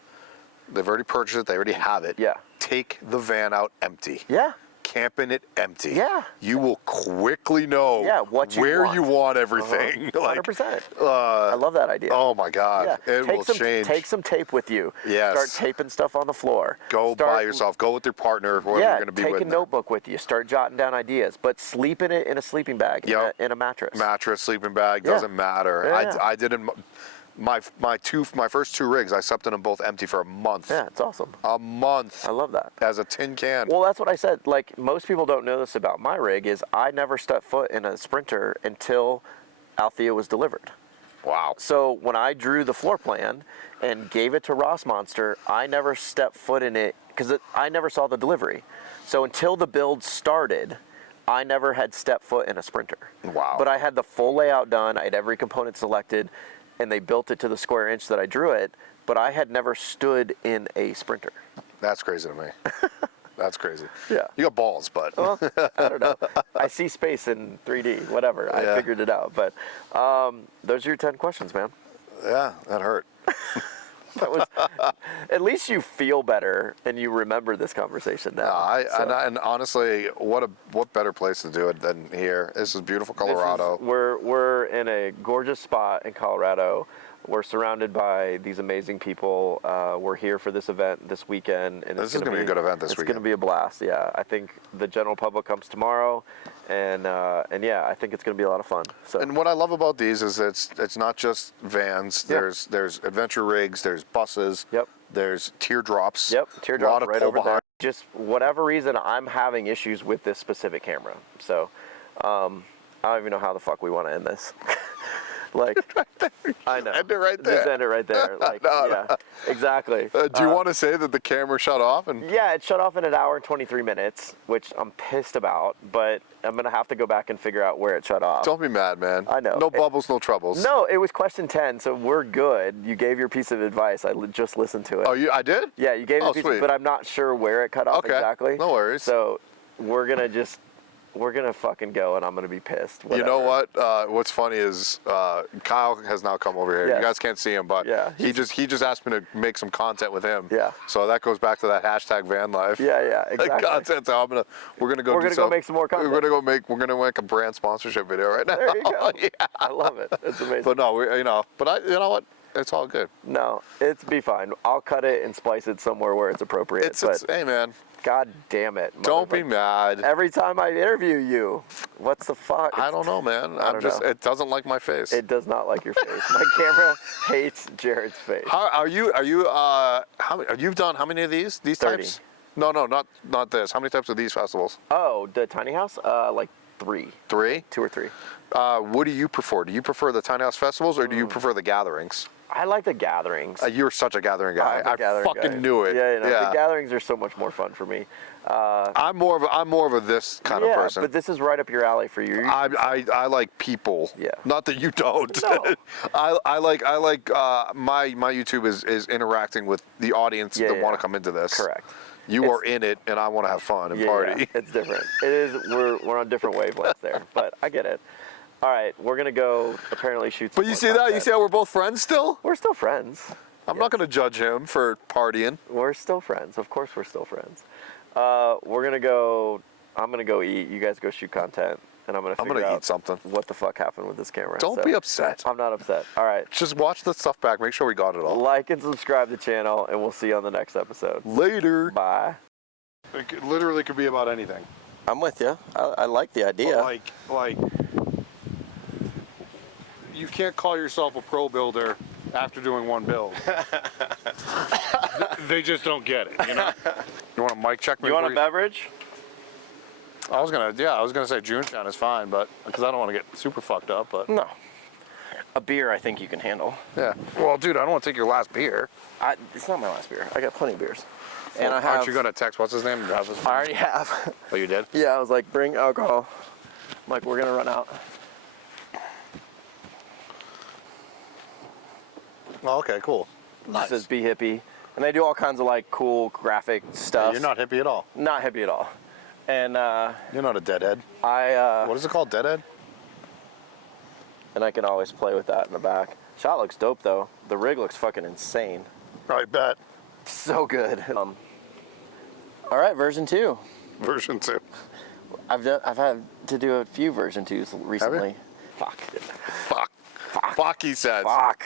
they've already purchased it, they already have it. Yeah. Take the van out empty. Yeah. Camping it empty. Yeah. You will quickly know what you where want. you want everything. 100%. I love that idea. Oh my God. Yeah. It will change. Take some tape with you. Yes. Start taping stuff on the floor. Go by yourself. Go with your partner, whoever you're going to be with. Take a notebook with you. Start jotting down ideas, but sleep in it in a sleeping bag, Yep. in a mattress. Mattress, sleeping bag, Yeah. doesn't matter. Yeah. I did in my first two rigs, I slept in them both empty for a month. Yeah, it's awesome. A month. I love that. As a tin can. Well, that's what I said. Like, most people don't know this about my rig, is I never stepped foot in a Sprinter until Althea was delivered. Wow. So when I drew the floor plan and gave it to Rossmönster, I never stepped foot in it because I never saw the delivery. So until the build started, I never had stepped foot in a Sprinter. Wow. But I had the full layout done. I had every component selected, and they built it to the square inch that I drew it. But I had never stood in a Sprinter. That's crazy to me. That's crazy. Yeah. You got balls, but. Well, I don't know. I see space in 3D, whatever. Yeah. I figured it out. But those are your 10 questions, man. Yeah, that hurt. That was, at least you feel better and you remember this conversation now. And honestly, what better place to do it than here? This is beautiful Colorado. We're in a gorgeous spot in Colorado. We're surrounded by these amazing people. We're here for this event this weekend, and This is going to be a good event this It's weekend. going to be a blast. Yeah, I think the general public comes tomorrow, and yeah, I think it's going to be a lot of fun. So. And what I love about these is it's not just vans. Yeah. There's adventure rigs. There's buses. Yep. There's teardrops. Yep, A lot teardrop of right pull over there. behind. Just whatever reason, I'm having issues with this specific camera. So I don't even know how the fuck we want to end this. Like, I know. End it right there. Just end it right there. Like, yeah, exactly. Do you want to say that the camera shut off? And Yeah, it shut off in an hour and 23 minutes, which I'm pissed about, but I'm going to have to go back and figure out where it shut off. don't be mad, man. I know. No bubbles, no troubles. No, it was question 10, so we're good. You gave your piece of advice. I just listened to it. Oh, I did? Yeah, you gave Oh, the piece, sweet. but I'm not sure where it cut off Okay, exactly. no worries. So we're gonna fucking go, and I'm gonna be pissed. You know whatever. what? What's funny is Kyle has now come over here. Yes. You guys can't see him, but Yeah, he just asked me to make some content with him. Yeah. So that goes back to that hashtag van life. Yeah, exactly. Content. So we're gonna go. We're gonna go make some more content. We're gonna make a brand sponsorship video right now. There you go. Yeah. I love it. It's amazing. But no, you know what? It's all good. No, it's be fine. I'll cut it and splice it somewhere where it's appropriate. But Hey man, God damn it! don't be mad. Every time I interview you, what's the fuck? I don't know, man. I don't know. It doesn't like my face. It does not like your face. My camera hates Jarrod's face. You've done how many of these 30. types? No, not this. How many types of these festivals? Oh, the tiny house? Like 3. 3? 2 or 3. What do you prefer? Do you prefer the tiny house festivals or do you prefer the gatherings? I like the gatherings. You're such a gathering guy. I'm a gathering fucking guy. knew it. Yeah, the gatherings are so much more fun for me. I'm more of a this kind of person. But this is right up your alley for you. I like people. Yeah. Not that you don't. No. I like my YouTube is interacting with the audience that want to come into this. Correct. You are in it, and I want to have fun and party. Yeah, it's different. It is. We're on different wavelengths there, but I get it. All right, we're gonna go apparently shoot some But you more see that? You content. see how we're both friends still? We're still friends. I'm not going to judge him for partying. We're still friends. Of course, we're still friends. We're gonna go. I'm gonna go eat. You guys go shoot content, and I'm gonna eat something. What the fuck happened with this camera? Don't be upset. I'm not upset. All right. Just watch the stuff back. Make sure we got it all. Like and subscribe to the channel, and we'll see you on the next episode. Later. Bye. It literally could be about anything. I'm with you. I like the idea. Like, you can't call yourself a pro builder after doing one build. They just don't get it, you know? You want a mic check? You want a beverage? I was gonna say Juneshine is fine, but because I don't want to get super fucked up, but No. A beer, I think you can handle. yeah. Well, dude, I don't want to take your last beer. It's not my last beer. I got plenty of beers. And Well, aren't you gonna text what's his name? I already have. Oh, you did? Yeah, I was like, bring alcohol. I'm like, we're gonna run out. Oh, okay, cool. It says be hippie. And they do all kinds of like cool graphic stuff. You're not hippie at all. Not hippie at all. And You're not a deadhead. I What is it called? Deadhead? and I can always play with that in the back. Shot looks dope though. The rig looks fucking insane. I bet. So good. All right, version 2. Version 2. I've had to do a few version 2s recently. Fuck. Fuck. Fuck, he says. Fuck.